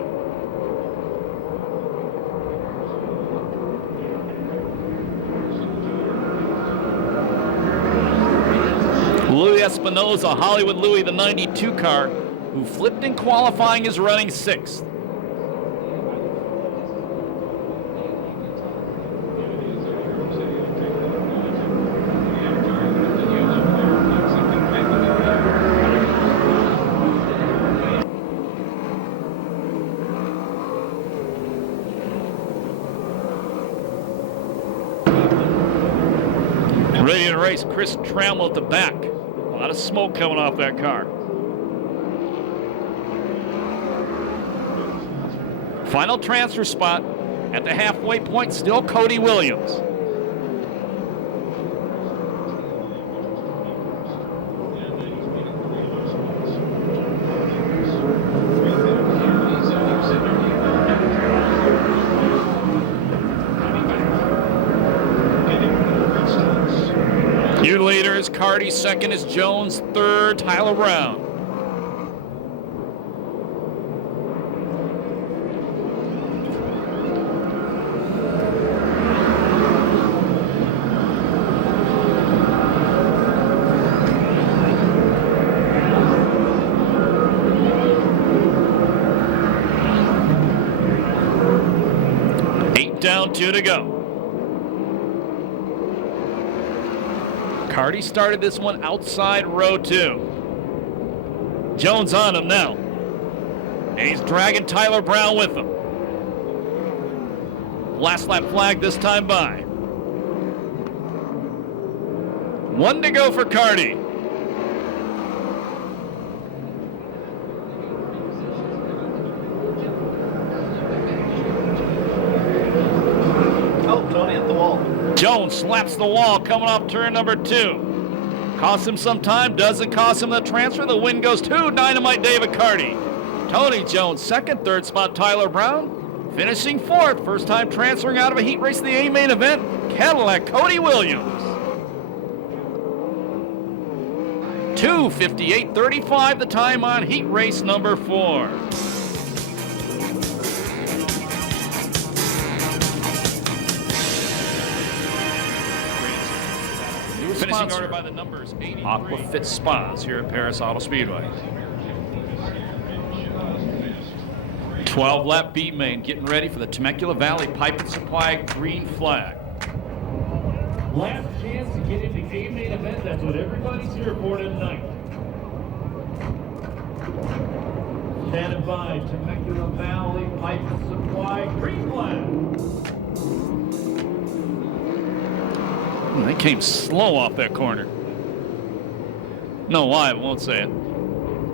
Louis Espinoza, Hollywood Louis, the 92 car, who flipped in qualifying, is running 6th. Ready to race, Chris Trammell at the back. A lot of smoke coming off that car. Final transfer spot at the halfway point, still Cody Williams. Your leader is Carty, second is Jones, third Tyler Brown. Down, 2 to go. Carty started this one outside row 2. Jones on him now. And he's dragging Tyler Brown with him. Last lap flag this time by. 1 to go for Carty. Jones slaps the wall coming off turn number 2. Costs him some time, doesn't cost him the transfer. The win goes to Dynamite David Carty. Tony Jones second, third spot Tyler Brown. Finishing 4th, first time transferring out of a heat race in the A main event, Cadillac Cody Williams. 2:58:35 the time on heat race number 4. sponsor, Aquafit Spas here at Perris Auto Speedway. 12-lap B main, getting ready for the Temecula Valley Pipe and Supply green flag. Last chance to get into A main event. That's what everybody's here for tonight. Standing by, Temecula Valley Pipe and Supply green flag. They came slow off that corner. No, why? I won't say it.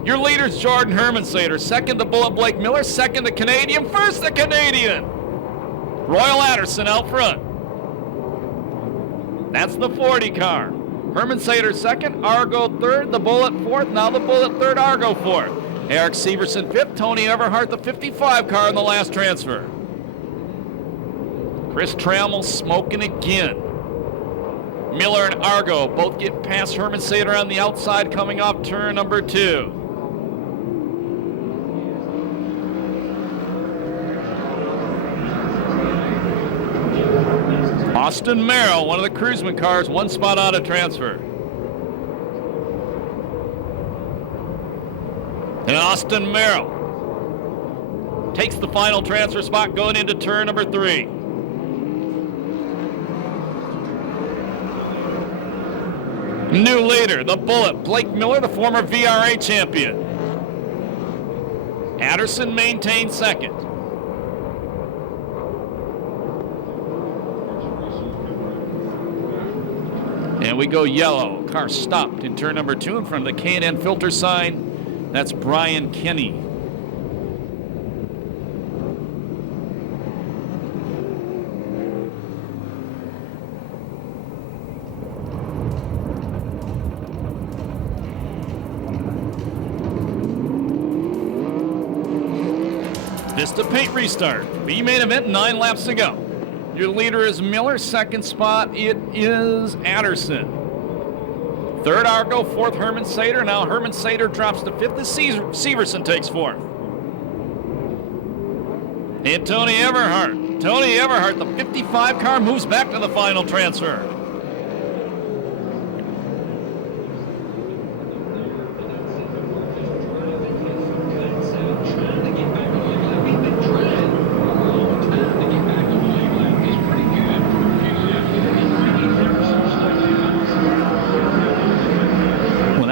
Your leader's Jordan Hermansader. Second, the Bullet Blake Miller. Second, the Canadian. First, the Canadian. Royal Anderson out front. That's the 40 car. Hermansader second, Argo third, the Bullet fourth. Now the Bullet third, Argo fourth. Eric Severson fifth, Tony Everhart the 55 car in the last transfer. Chris Trammell smoking again. Miller and Argo both get past Hermansader on the outside coming off turn number 2. Austin Merrill, one of the Cruiseman cars, one spot out of transfer. And Austin Merrill takes the final transfer spot going into turn number 3. New leader, the Bullet, Blake Miller, the former VRA champion. Anderson maintains second. And we go yellow. Car stopped in turn number 2 in front of the K&N filter sign. That's Brian Kinney. Vista Paint restart. B main event, 9 laps to go. Your leader is Miller. Second spot, it is Anderson. Third, Argo. Fourth, Hermansader. Now Hermansader drops to 5th as Severson takes 4th. And Tony Everhart. Tony Everhart, the 55 car, moves back to the final transfer.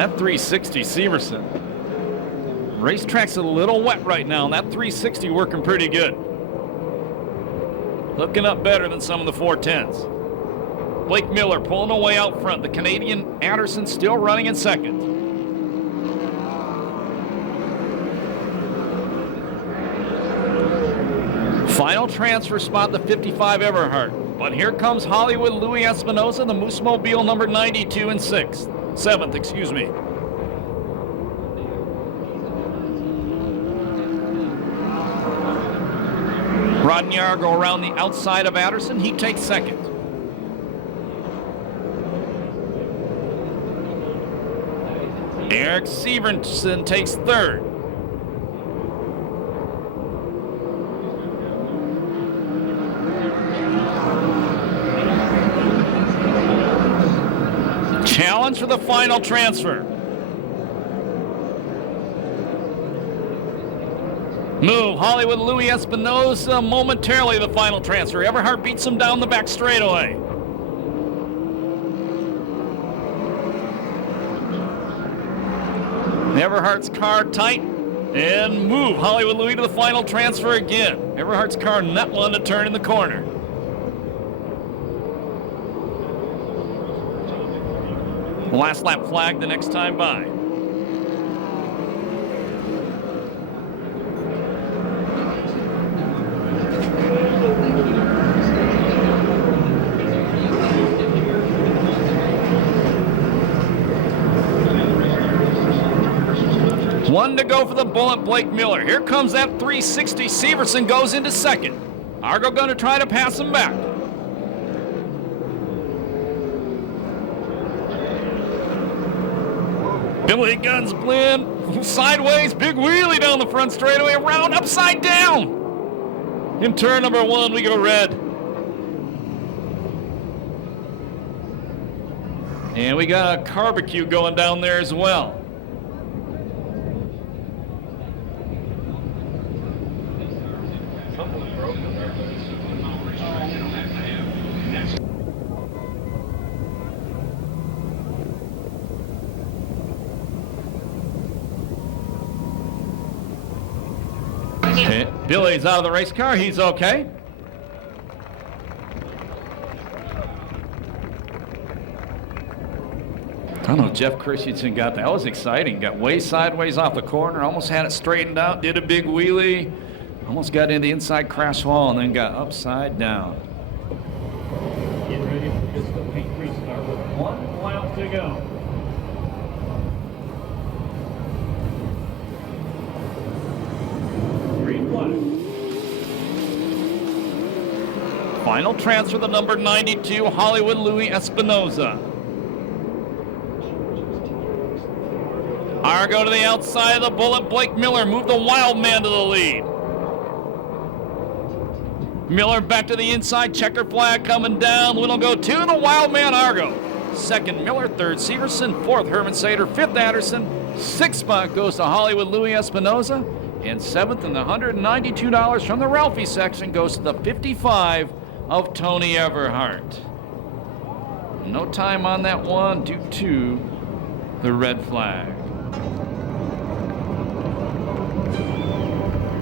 That 360 Severson. Racetrack's a little wet right now, and that 360 working pretty good. Looking up better than some of the 410s. Blake Miller pulling away out front. The Canadian Anderson still running in second. Final transfer spot, the 55 Everhart. But here comes Hollywood Louis Espinosa, the Moose Mobile number 92 in 6th. 7th, excuse me. Rodney Argo around the outside of Anderson. He takes second. Eric Severson takes third. Challenge for the final transfer. Move, Hollywood Louis Espinosa momentarily the final transfer. Everhart beats him down the back straightaway. Everhart's car tight and move Hollywood Louis to the final transfer again. Everhart's car not one to turn in the corner. Last lap flag the next time by. One to go for the Bullet, Blake Miller. Here comes that 360. Severson goes into second. Argo going to try to pass him back. Billy Guns blend sideways, big wheelie down the front straightaway, around upside down. In turn number 1, we go red. And we got a barbecue going down there as well. Something broke in there. Okay, Billy's out of the race car. He's okay. I don't know, Jeff Christensen got that. That was exciting. Got way sideways off the corner, almost had it straightened out, did a big wheelie, almost got into the inside crash wall, and then got upside down. Get ready for just the paint restart with 1 lap to go. Green flag. Final transfer, the number 92, Hollywood Louis Espinoza. Argo to the outside of the bullet. Blake Miller moved the wild man to the lead. Miller back to the inside. Checker flag coming down. Little go to the wild man Argo. Second Miller. Third Severson. Fourth Herman Sater. Fifth Anderson. Sixth spot goes to Hollywood Louis Espinoza. And seventh, and the $192 from the Ralphie section goes to the 55 of Tony Everhart. No time on that one due to the red flag.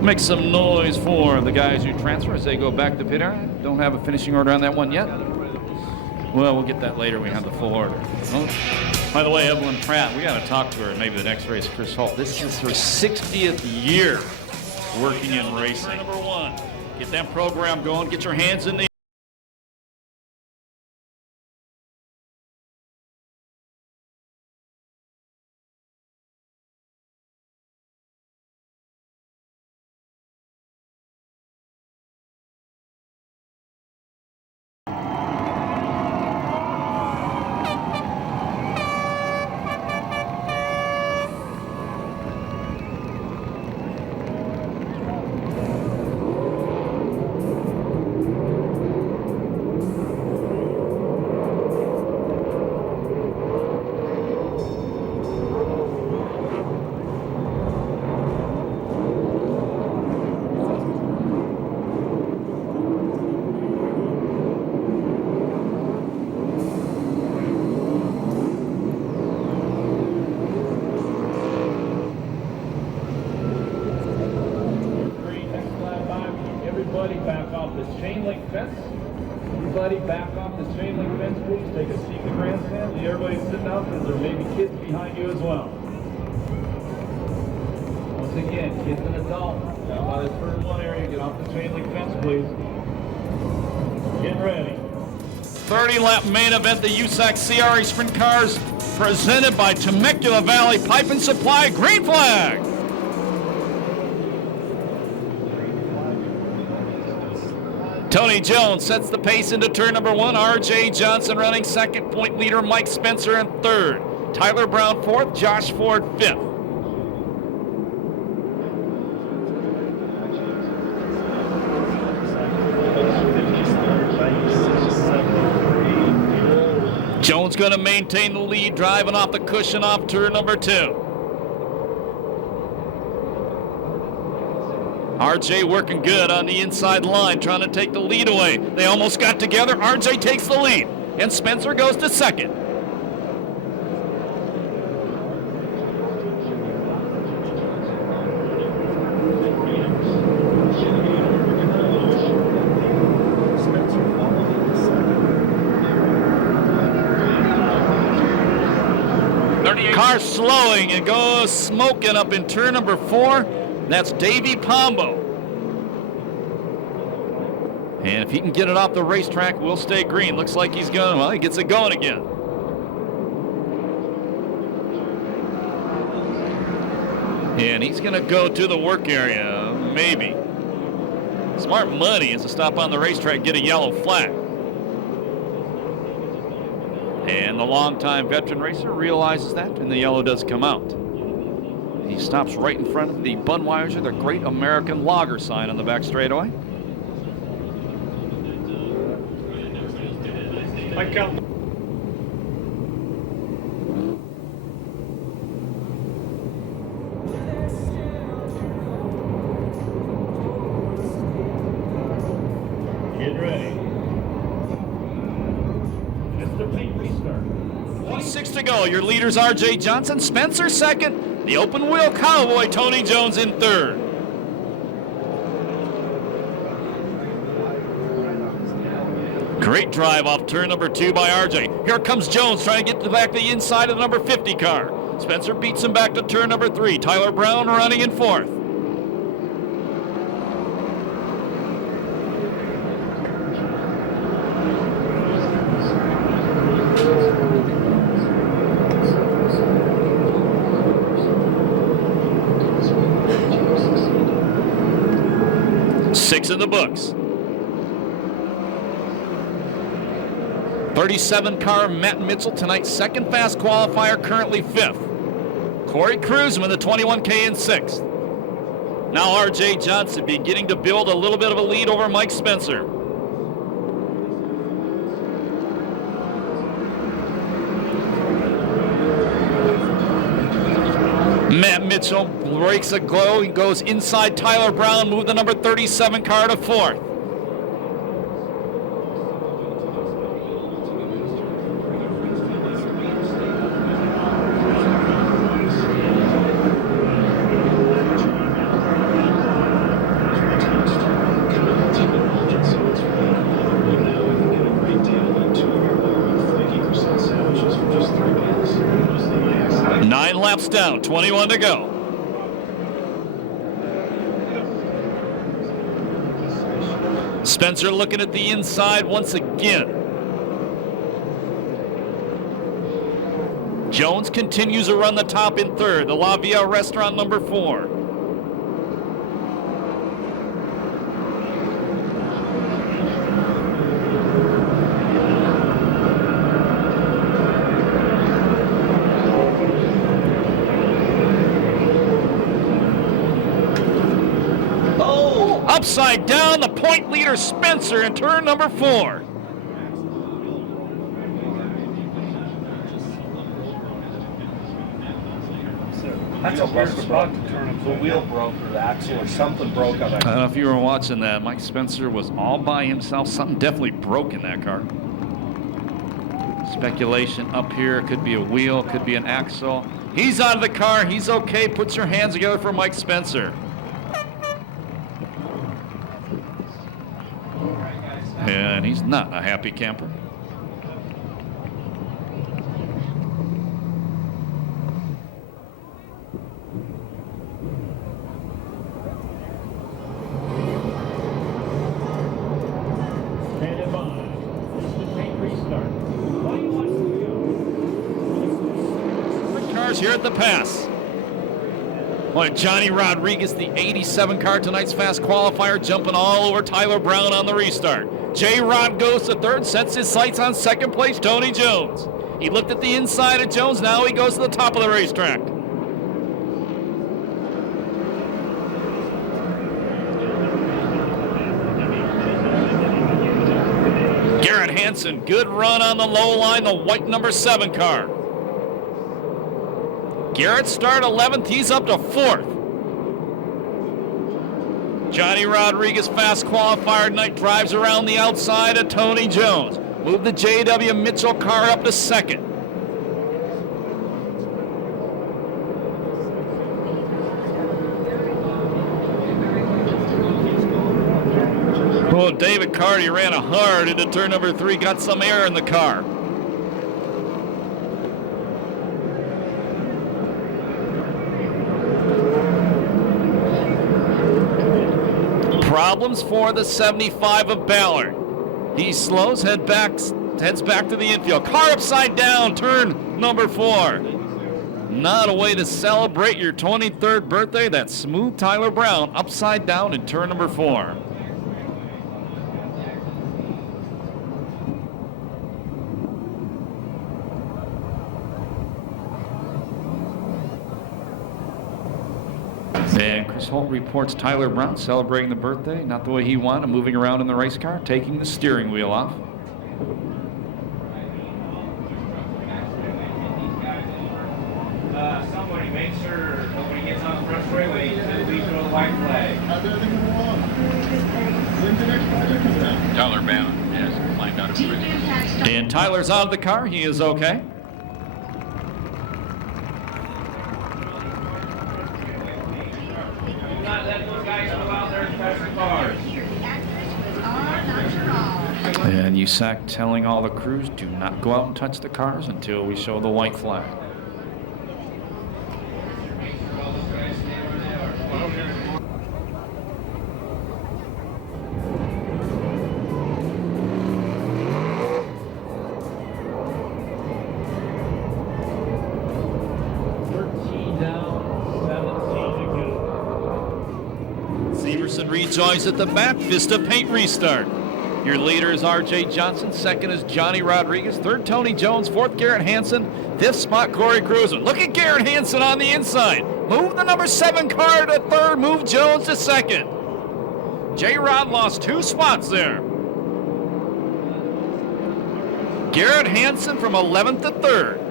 Make some noise for the guys who transfer as they go back to pit area. Don't have a finishing order on that one yet. Well, we'll get that later. We have the full order. Oh, by the way, Evelyn Pratt, we got to talk to her. Maybe the next race, Chris Holt. This is her 60th year working in racing. Number one, get that program going. Get your hands in the Everybody back off this chain link fence. Everybody back off this chain link fence, please. Take a seat in the grandstand. Everybody's sitting out because there may be kids behind you as well. Once again, kids and adults, down by this first one area, get off the chain link fence, please. Get ready. 30-lap main event, the USAC CRA Sprint Cars, presented by Temecula Valley Pipe and Supply. Green flag. Tony Jones sets the pace into turn number one. R.J. Johnson running second. Point leader Mike Spencer in third. Tyler Brown fourth. Josh Ford fifth. Jones going to maintain the lead, driving off the cushion off turn number two. RJ working good on the inside line, trying to take the lead away. They almost got together. RJ takes the lead, and Spencer goes to second. Car slowing and goes smoking up in turn number four. That's Davey Pombo. And if he can get it off the racetrack, we'll stay green. Looks like he's going. Well, he gets it going again. And he's going to go to the work area, maybe. Smart money is to stop on the racetrack, get a yellow flag. And the longtime veteran racer realizes that, and the yellow does come out. He stops right in front of the Budweiser, the Great American Lager sign on the back straightaway. I count. go. Your leaders R.J. Johnson, Spencer second, the open wheel cowboy Tony Jones in third. Great drive off turn number 2 by RJ. Here comes Jones trying to get to back the inside of the number 50 car. Spencer beats him back to turn number 3. Tyler Brown running in fourth. Six in the books. 37 car Matt Mitchell, tonight's second fast qualifier, currently fifth. Corey Kruzman, the 21K, in sixth. Now R.J. Johnson beginning to build a little bit of a lead over Mike Spencer. Matt Mitchell breaks a glow. He goes inside Tyler Brown, move the number 37 car to fourth. Laps down, 21 to go. Spencer looking at the inside once again. Jones continues to run the top in third, the La Via Restaurant number 4. Upside down, the point leader Spencer in turn number 4. That's a weird spot to turn him. The wheel broke or the axle or something broke on that. I don't know if you were watching that. Mike Spencer was all by himself. Something definitely broke in that car. Speculation up here. Could be a wheel, could be an axle. He's out of the car. He's okay. Put your hands together for Mike Spencer. And he's not a happy camper. Standing by. This is the tank restart. The cars here at the pass. Boy, Johnny Rodriguez, the 87 car, tonight's fast qualifier, jumping all over Tyler Brown on the restart. J-Rod goes to third, sets his sights on second place, Tony Jones. He looked at the inside of Jones, now he goes to the top of the racetrack. Garrett Hansen, good run on the low line, the white number 7 car. Garrett started 11th, he's up to 4th. Johnny Rodriguez, fast qualifier tonight, drives around the outside of Tony Jones. Move the J.W. Mitchell car up to 2nd. Oh, David Carty ran a hard into turn number 3, got some air in the car. Problems for the 75 of Ballard. He slows, heads back to the infield. Car upside down, turn number 4. Not a way to celebrate your 23rd birthday. That's smooth Tyler Brown upside down in turn number 4. And Chris Holt reports Tyler Brown celebrating the birthday, not the way he wanted, moving around in the race car, taking the steering wheel off. Somebody make sure nobody gets on the front straightaway until we throw the white flag. Tyler Brown has lined out a bridge. And Tyler's out of the car. He is okay. And USAC telling all the crews, do not go out and touch the cars until we show the white flag. Severson rejoins at the back. Vista Paint restart. Your leader is R.J. Johnson. Second is Johnny Rodriguez. Third, Tony Jones. Fourth, Garrett Hansen. Fifth spot, Corey Cruiser. Look at Garrett Hansen on the inside. Move the number 7 car to third. Move Jones to second. J-Rod lost 2 spots there. Garrett Hansen from 11th to 3rd.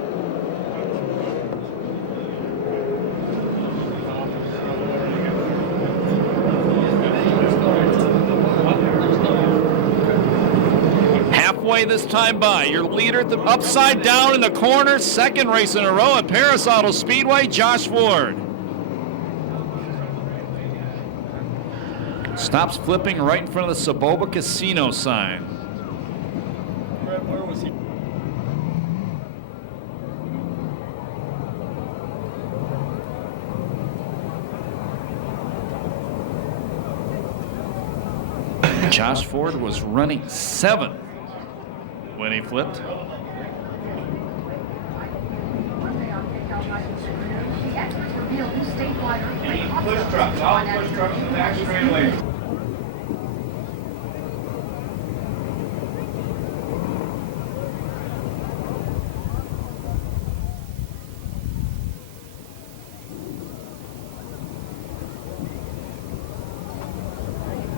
This time by your leader at the upside down in the corner, second race in a row at Perris Auto Speedway, Josh Ford. Stops flipping right in front of the Saboba Casino sign. Where was he? Josh Ford was running 7th when he flipped. Push trucks, all push trucks in the back straightaway.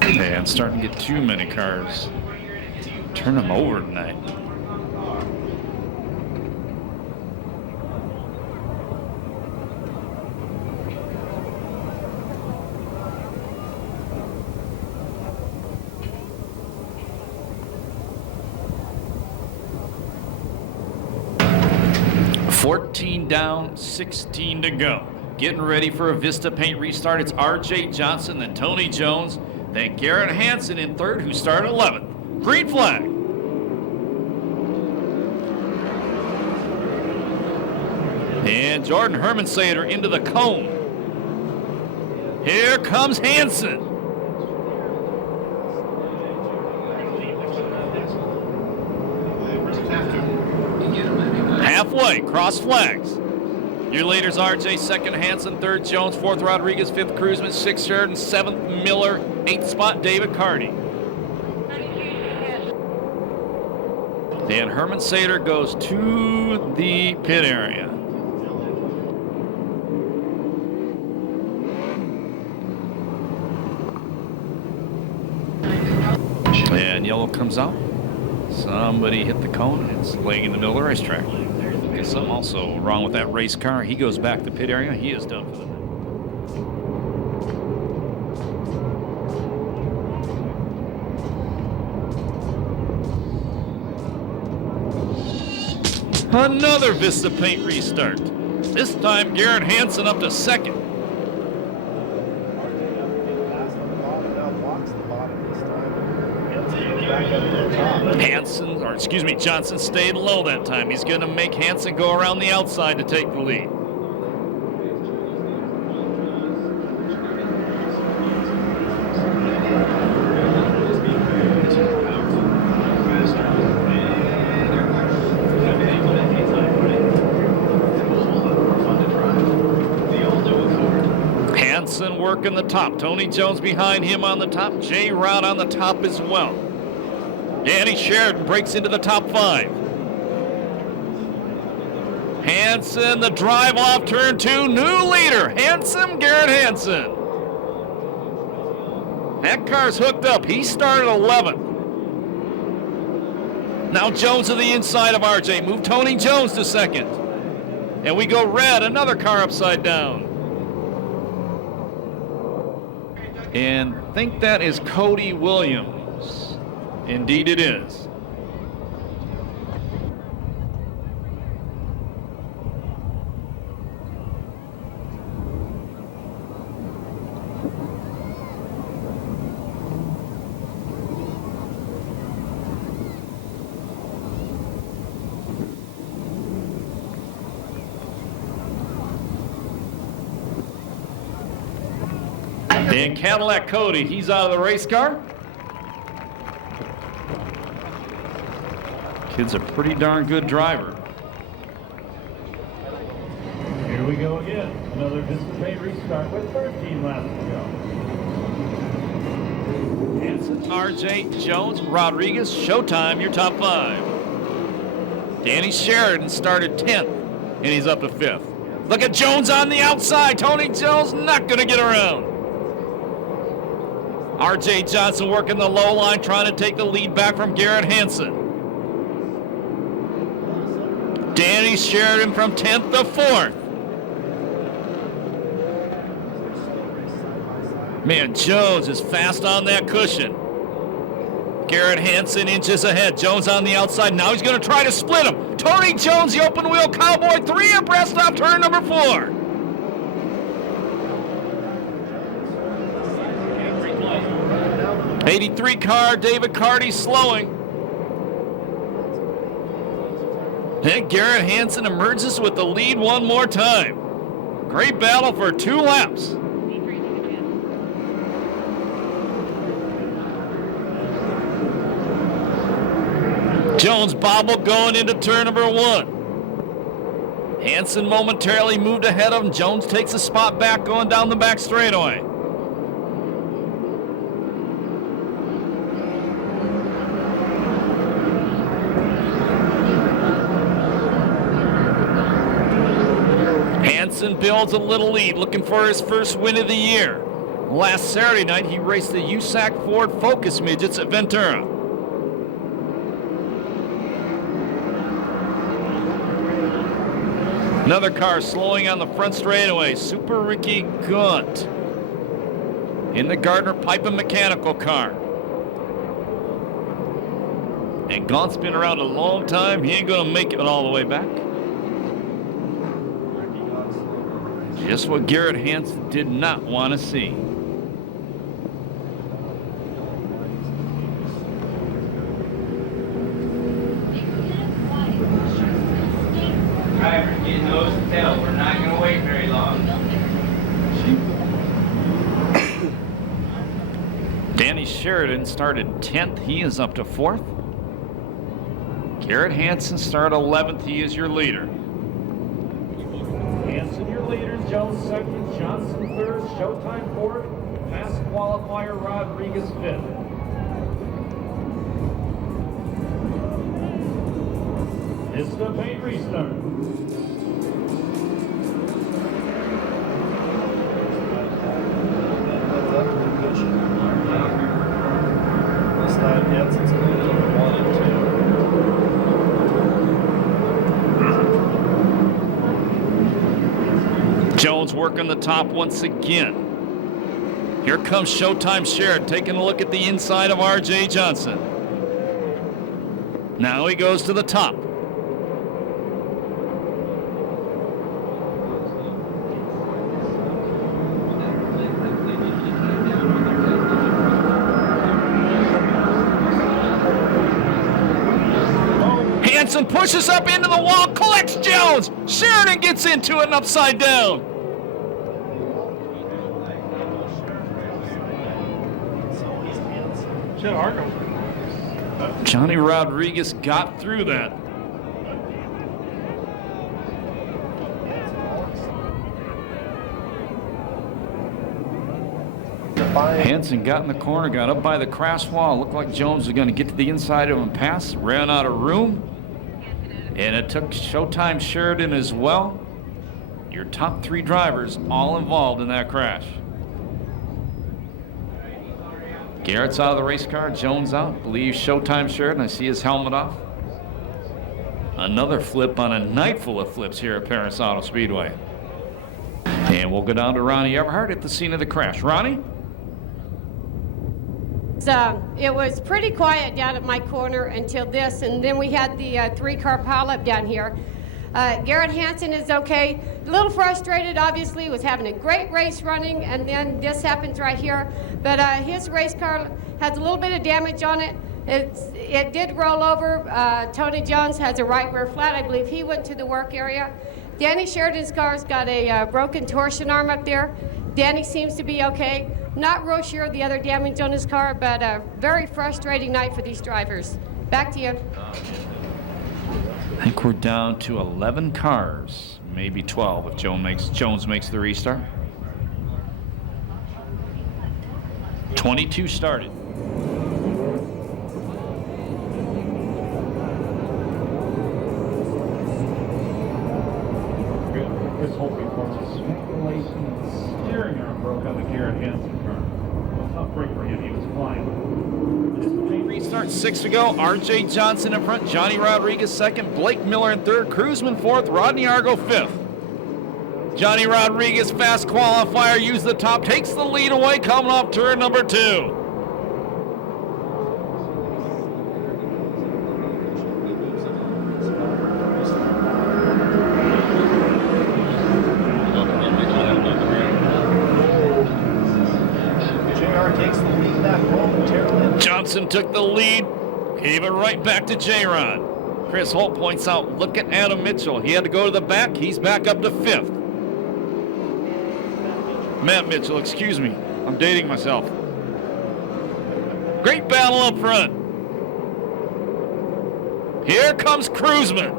And starting to get too many cars. Turn them over tonight. $14 down, 16 to go. Getting ready for a Vista Paint restart. It's R.J. Johnson, then Tony Jones, then Garrett Hansen in third, who started 11th. Green flag. And Jordan Hermansader into the cone. Here comes Hansen. Halfway, cross flags. Your leaders RJ, second Hansen, third Jones, fourth Rodriguez, fifth Cruzman, sixth Sheridan, seventh Miller, eighth spot David Carney. Dan Hermansader goes to the pit area. And yellow comes out. Somebody hit the cone. It's laying in the middle of the racetrack. There's something also wrong with that race car. He goes back to the pit area. He is done for the night. Another Vista Paint restart. This time Garrett Hansen up to second. Johnson stayed low that time. He's going to make Hansen go around the outside to take the lead. Hansen working the top. Tony Jones behind him on the top. J. Rod on the top as well. Danny Sheridan breaks into the top 5. Hansen, the drive off turn 2, new leader, Hansen, Garrett Hansen. That car's hooked up. He started 11th. Now Jones to the inside of RJ. Move Tony Jones to second. And we go red, another car upside down. And I think that is Cody Williams. Indeed it is. And Cadillac Cody, he's out of the race car. Kid's a pretty darn good driver. Here we go again. Another distance pay restart with 13 laps to go. Hanson, R.J. Jones, Rodriguez, Showtime, your top 5. Danny Sheridan started 10th, and he's up to 5th. Look at Jones on the outside. Tony Jones not going to get around. R.J. Johnson working the low line, trying to take the lead back from Garrett Hanson. Danny Sheridan from 10th to 4th. Man, Jones is fast on that cushion. Garrett Hanson inches ahead. Jones on the outside. Now he's going to try to split him. Tony Jones, the open wheel cowboy, 3 abreast off turn number 4. '83 car, David Carty slowing. And Garrett Hanson emerges with the lead one more time. Great battle for 2 laps. Jones bobbled going into turn number 1. Hanson momentarily moved ahead of him. Jones takes a spot back going down the back straightaway. Hanson builds a little lead, looking for his first win of the year. Last Saturday night, he raced the USAC Ford Focus Midgets at Ventura. Another car slowing on the front straightaway. Super Ricky Gunt in the Gardner Pipe and Mechanical car. And Gaunt's been around a long time. He ain't going to make it all the way back. Just what Garrett Hanson did not want to see. Driver, get nose to tail. We're not going to wait very long. Danny Sheridan started 10th. He is up to 4th. Garrett Hanson started 11th. He is your leader. Hanson, your leaders. Jones 2nd, Johnson 3rd, Showtime 4th, Mass Qualifier Rodriguez 5th. It's the paint restart. This time Hanson's leading number 1 and 2. Jones working the top once again. Here comes Showtime Sheridan taking a look at the inside of R.J. Johnson. Now he goes to the top. Hanson pushes up into the wall, collects Jones. Sheridan gets into it and upside down. Johnny Rodriguez got through that. Hanson got in the corner, got up by the crash wall. Looked like Jones was going to get to the inside of him and pass. Ran out of room. And it took Showtime Sheridan as well. Your top 3 drivers all involved in that crash. Garrett's out of the race car. Jones out. Believe Showtime Sheridan. I see his helmet off. Another flip on a night full of flips here at Perris Auto Speedway. And we'll go down to Ronnie Everhart at the scene of the crash. Ronnie? It was pretty quiet down at my corner until this, and then we had the 3-car pileup down here. Garrett Hanson is okay. A little frustrated, obviously, was having a great race running, and then this happens right here. But his race car has a little bit of damage on it. It did roll over. Tony Jones has a right rear flat. I believe he went to the work area. Danny Sheridan's car's got a broken torsion arm up there. Danny seems to be okay. Not real sure of the other damage on his car, but a very frustrating night for these drivers. Back to you. I think we're down to 11 cars, maybe 12 if Jones makes the restart. 22 started. Chris Holt reports a steering arm broke on the Garrett Hansen car. A tough break for him. He was flying. Restart 6 to go. R.J. Johnson in front. Johnny Rodriguez second. Blake Miller in third. Cruzman fourth. Rodney Argo fifth. Johnny Rodriguez, fast qualifier, used the top, takes the lead away, coming off turn number 2. Johnson took the lead, gave it right back to J-Rod. Chris Holt points out, look at Adam Mitchell. He had to go to the back. He's back up to 5th. Matt Mitchell, excuse me. I'm dating myself. Great battle up front. Here comes Cruzman.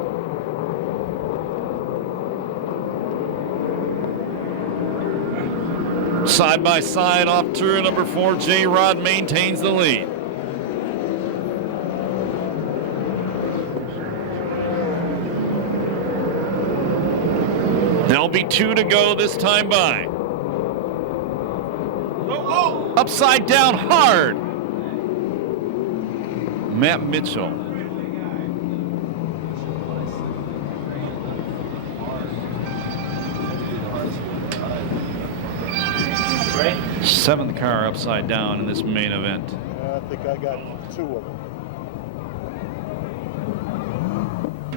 Side by side off turn number 4, J-Rod maintains the lead. There'll be 2 to go this time by. Upside down hard. Matt Mitchell. Seventh car upside down in this main event. I think I got 2 of them.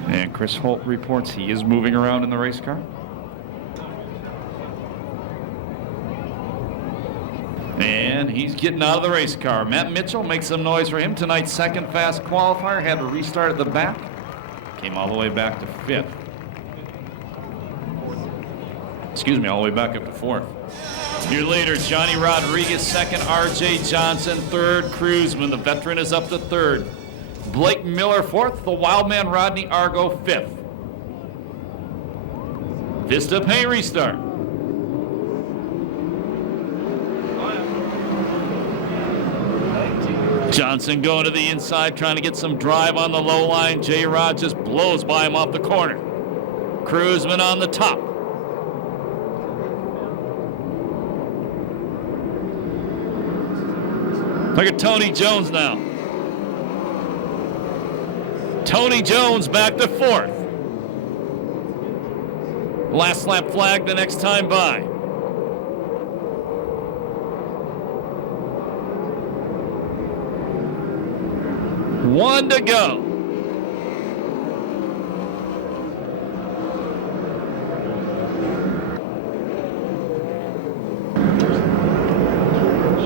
And Chris Holt reports he is moving around in the race car. And he's getting out of the race car. Matt Mitchell makes some noise for him. Tonight's second fast qualifier. Had to restart at the back. Came all the way back to 5th. Excuse me, all the way back up to 4th. Your leader, Johnny Rodriguez, second. R.J. Johnson, third. Cruzman, the veteran, is up to 3rd. Blake Miller, 4th. The Wildman Rodney Argo, 5th. Vista Pay restart. Johnson going to the inside, trying to get some drive on the low line. J-Rod just blows by him off the corner. Cruzman on the top. Look at Tony Jones now. Tony Jones back to 4th. Last lap flag the next time by. One to go.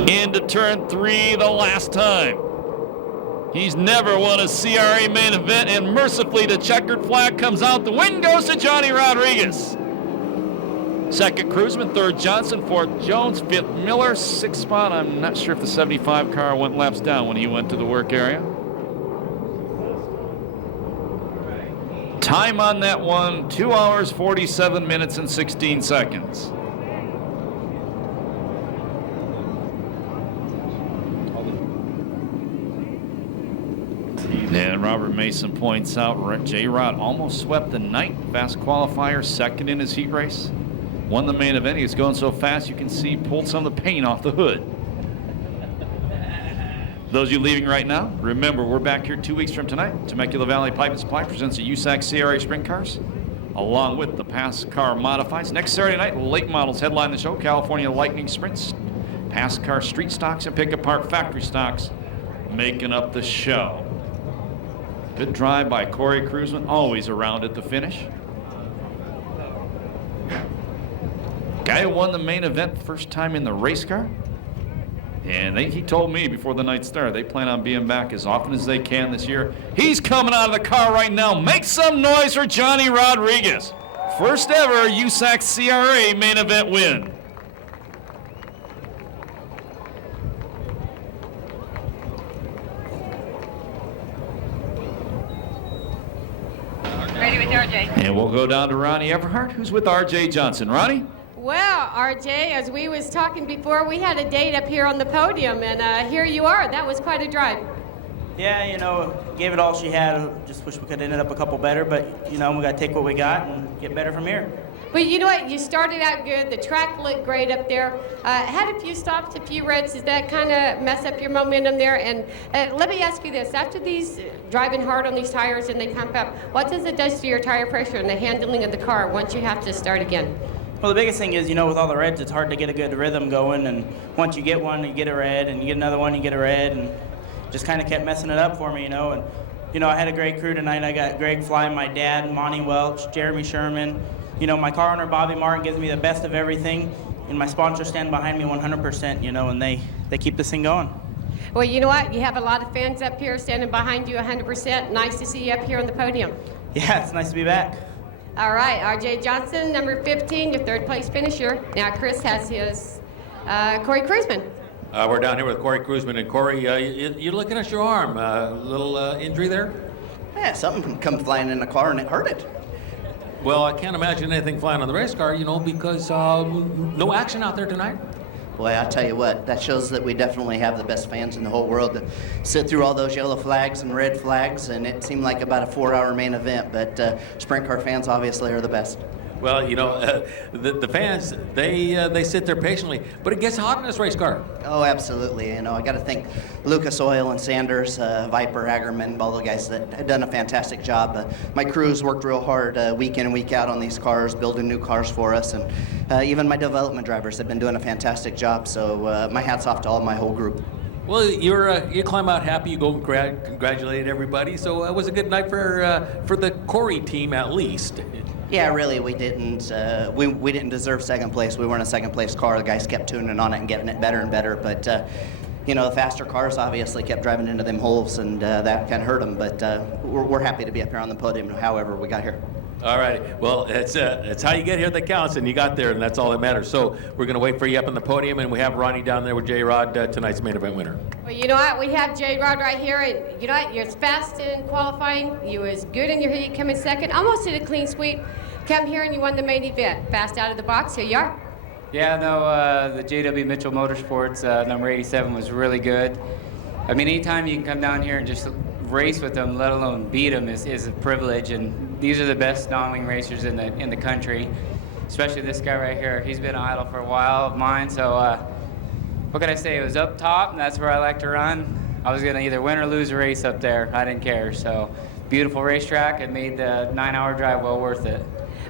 Into turn 3 the last time. He's never won a CRA main event, and mercifully the checkered flag comes out. The win goes to Johnny Rodriguez. Second, Cruzman. Third, Johnson. Fourth, Jones. Fifth, Miller. Sixth spot, I'm not sure if the 75 car went laps down when he went to the work area. Time on that one, 2 hours, 47 minutes, and 16 seconds. And Robert Mason points out, J-Rod almost swept the night. Fast qualifier, second in his heat race. Won the main event. He was going so fast you can see pulled some of the paint off the hood. Those of you leaving right now, remember we're back here 2 weeks from tonight. Temecula Valley Pipe and Supply presents the USAC CRA Sprint Cars, along with the Pass Car Modifieds. Next Saturday night, late models headline the show. California Lightning Sprints, Pass Car Street Stocks, and Pick Apart Factory Stocks making up the show. Good drive by Corey Cruzman, always around at the finish. Guy who won the main event first time in the race car. And he told me before the night started, they plan on being back as often as they can this year. He's coming out of the car right now. Make some noise for Johnny Rodriguez. First ever USAC CRA main event win. we'll go down to Ronnie Everhart, who's with R.J. Johnson. Ronnie? Well, RJ, as we was talking before, we had a date up here on the podium, and here you are. That was quite a drive. Yeah, you know, gave it all she had. Just wish we could have ended up a couple better, but, you know, we got to take what we got and get better from here. Well, you know what? You started out good. The track looked great up there. Had a few stops, a few reds. Does that kind of mess up your momentum there? And let me ask you this. After these, driving hard on these tires and they pump up, what does it do to your tire pressure and the handling of the car once you have to start again? Well, the biggest thing is, you know, with all the reds, it's hard to get a good rhythm going. And once you get one, you get a red, and you get another one, you get a red, and just kind of kept messing it up for me, you know. And, you know, I had a great crew tonight. I got Greg Fly, my dad, Monty Welch, Jeremy Sherman. You know, my car owner, Bobby Martin, gives me the best of everything. And my sponsors stand behind me 100%, you know, and they keep this thing going. Well, you know what? You have a lot of fans up here standing behind you 100%. Nice to see you up here on the podium. Yeah, it's nice to be back. All right, R.J. Johnson, number 15, your third place finisher. Now Chris has his Corey Cruzman. We're down here with Corey Cruzman. And Corey, you're looking at your arm. A little injury there? Yeah, something come flying in the car and it hurt it. Well, I can't imagine anything flying on the race car, you know, because no action out there tonight. Boy, I tell you what, that shows that we definitely have the best fans in the whole world to sit through all those yellow flags and red flags, and it seemed like about a 4-hour main event, but sprint car fans obviously are the best. Well, you know, the fans, they sit there patiently, but it gets hot in this race car. Oh, absolutely. You know, I got to thank Lucas Oil and Sanders, Viper, Hagerman, all the guys that have done a fantastic job. My crew's worked real hard week in and week out on these cars, building new cars for us, and even my development drivers have been doing a fantastic job. So my hat's off to my whole group. Well, you climb out happy, you go congratulate everybody. So it was a good night for the Corey team at least. Yeah, really, we didn't. We didn't deserve second place. We weren't a second place car. The guys kept tuning on it and getting it better and better. But you know, the faster cars obviously kept driving into them holes, and that kind of hurt them. But we're happy to be up here on the podium. However, we got here. All right. Well, it's how you get here that counts, and you got there, and that's all that matters. So we're going to wait for you up on the podium, and we have Ronnie down there with J-Rod, tonight's main event winner. Well, you know what? We have J-Rod right here, and you know what? You're fast in qualifying. You was good in your heat, coming second. Almost did a clean sweep. Come here and you won the main event. Fast out of the box. Here you are. Yeah, no, the JW Mitchell Motorsports number 87 was really good. I mean, anytime you can come down here and just race with them, let alone beat them, is a privilege. And these are the best non-wing racers in the country, especially this guy right here. He's been an idol for a while of mine. So what can I say? It was up top, and that's where I like to run. I was gonna either win or lose a race up there. I didn't care. So beautiful racetrack. It made the 9-hour drive well worth it.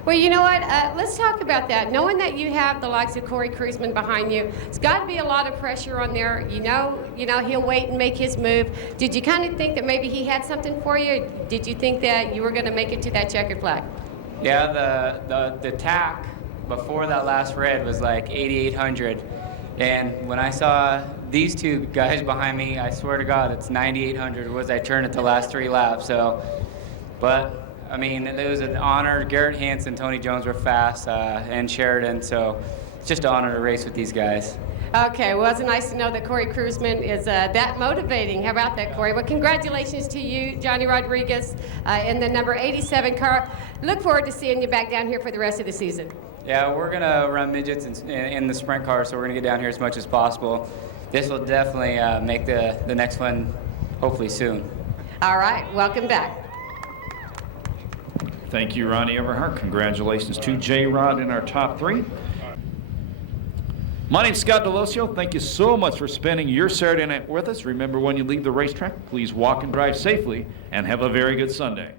Well, you know what? Let's talk about that. Knowing that you have the likes of Corey Cruzman behind you, it's got to be a lot of pressure on there. You know, he'll wait and make his move. Did you kind of think that maybe he had something for you? Did you think that you were going to make it to that checkered flag? Yeah, the tack before that last red was like 8,800, and when I saw these two guys behind me, I swear to God, it's 9,800. Was I turned it the last 3 laps? So, but. I mean, it was an honor. Garrett Hansen, Tony Jones were fast, and Sheridan, so it's just an honor to race with these guys. Okay, well, it's nice to know that Corey Cruzman is that motivating. How about that, Corey? Well, congratulations to you, Johnny Rodriguez, in the number 87 car. Look forward to seeing you back down here for the rest of the season. Yeah, we're going to run midgets in the sprint car, so we're going to get down here as much as possible. This will definitely make the next one hopefully soon. All right, welcome back. Thank you, Ronnie Everhart. Congratulations to J-Rod in our top 3. My name's Scott Delosio. Thank you so much for spending your Saturday night with us. Remember, when you leave the racetrack, please walk and drive safely, and have a very good Sunday.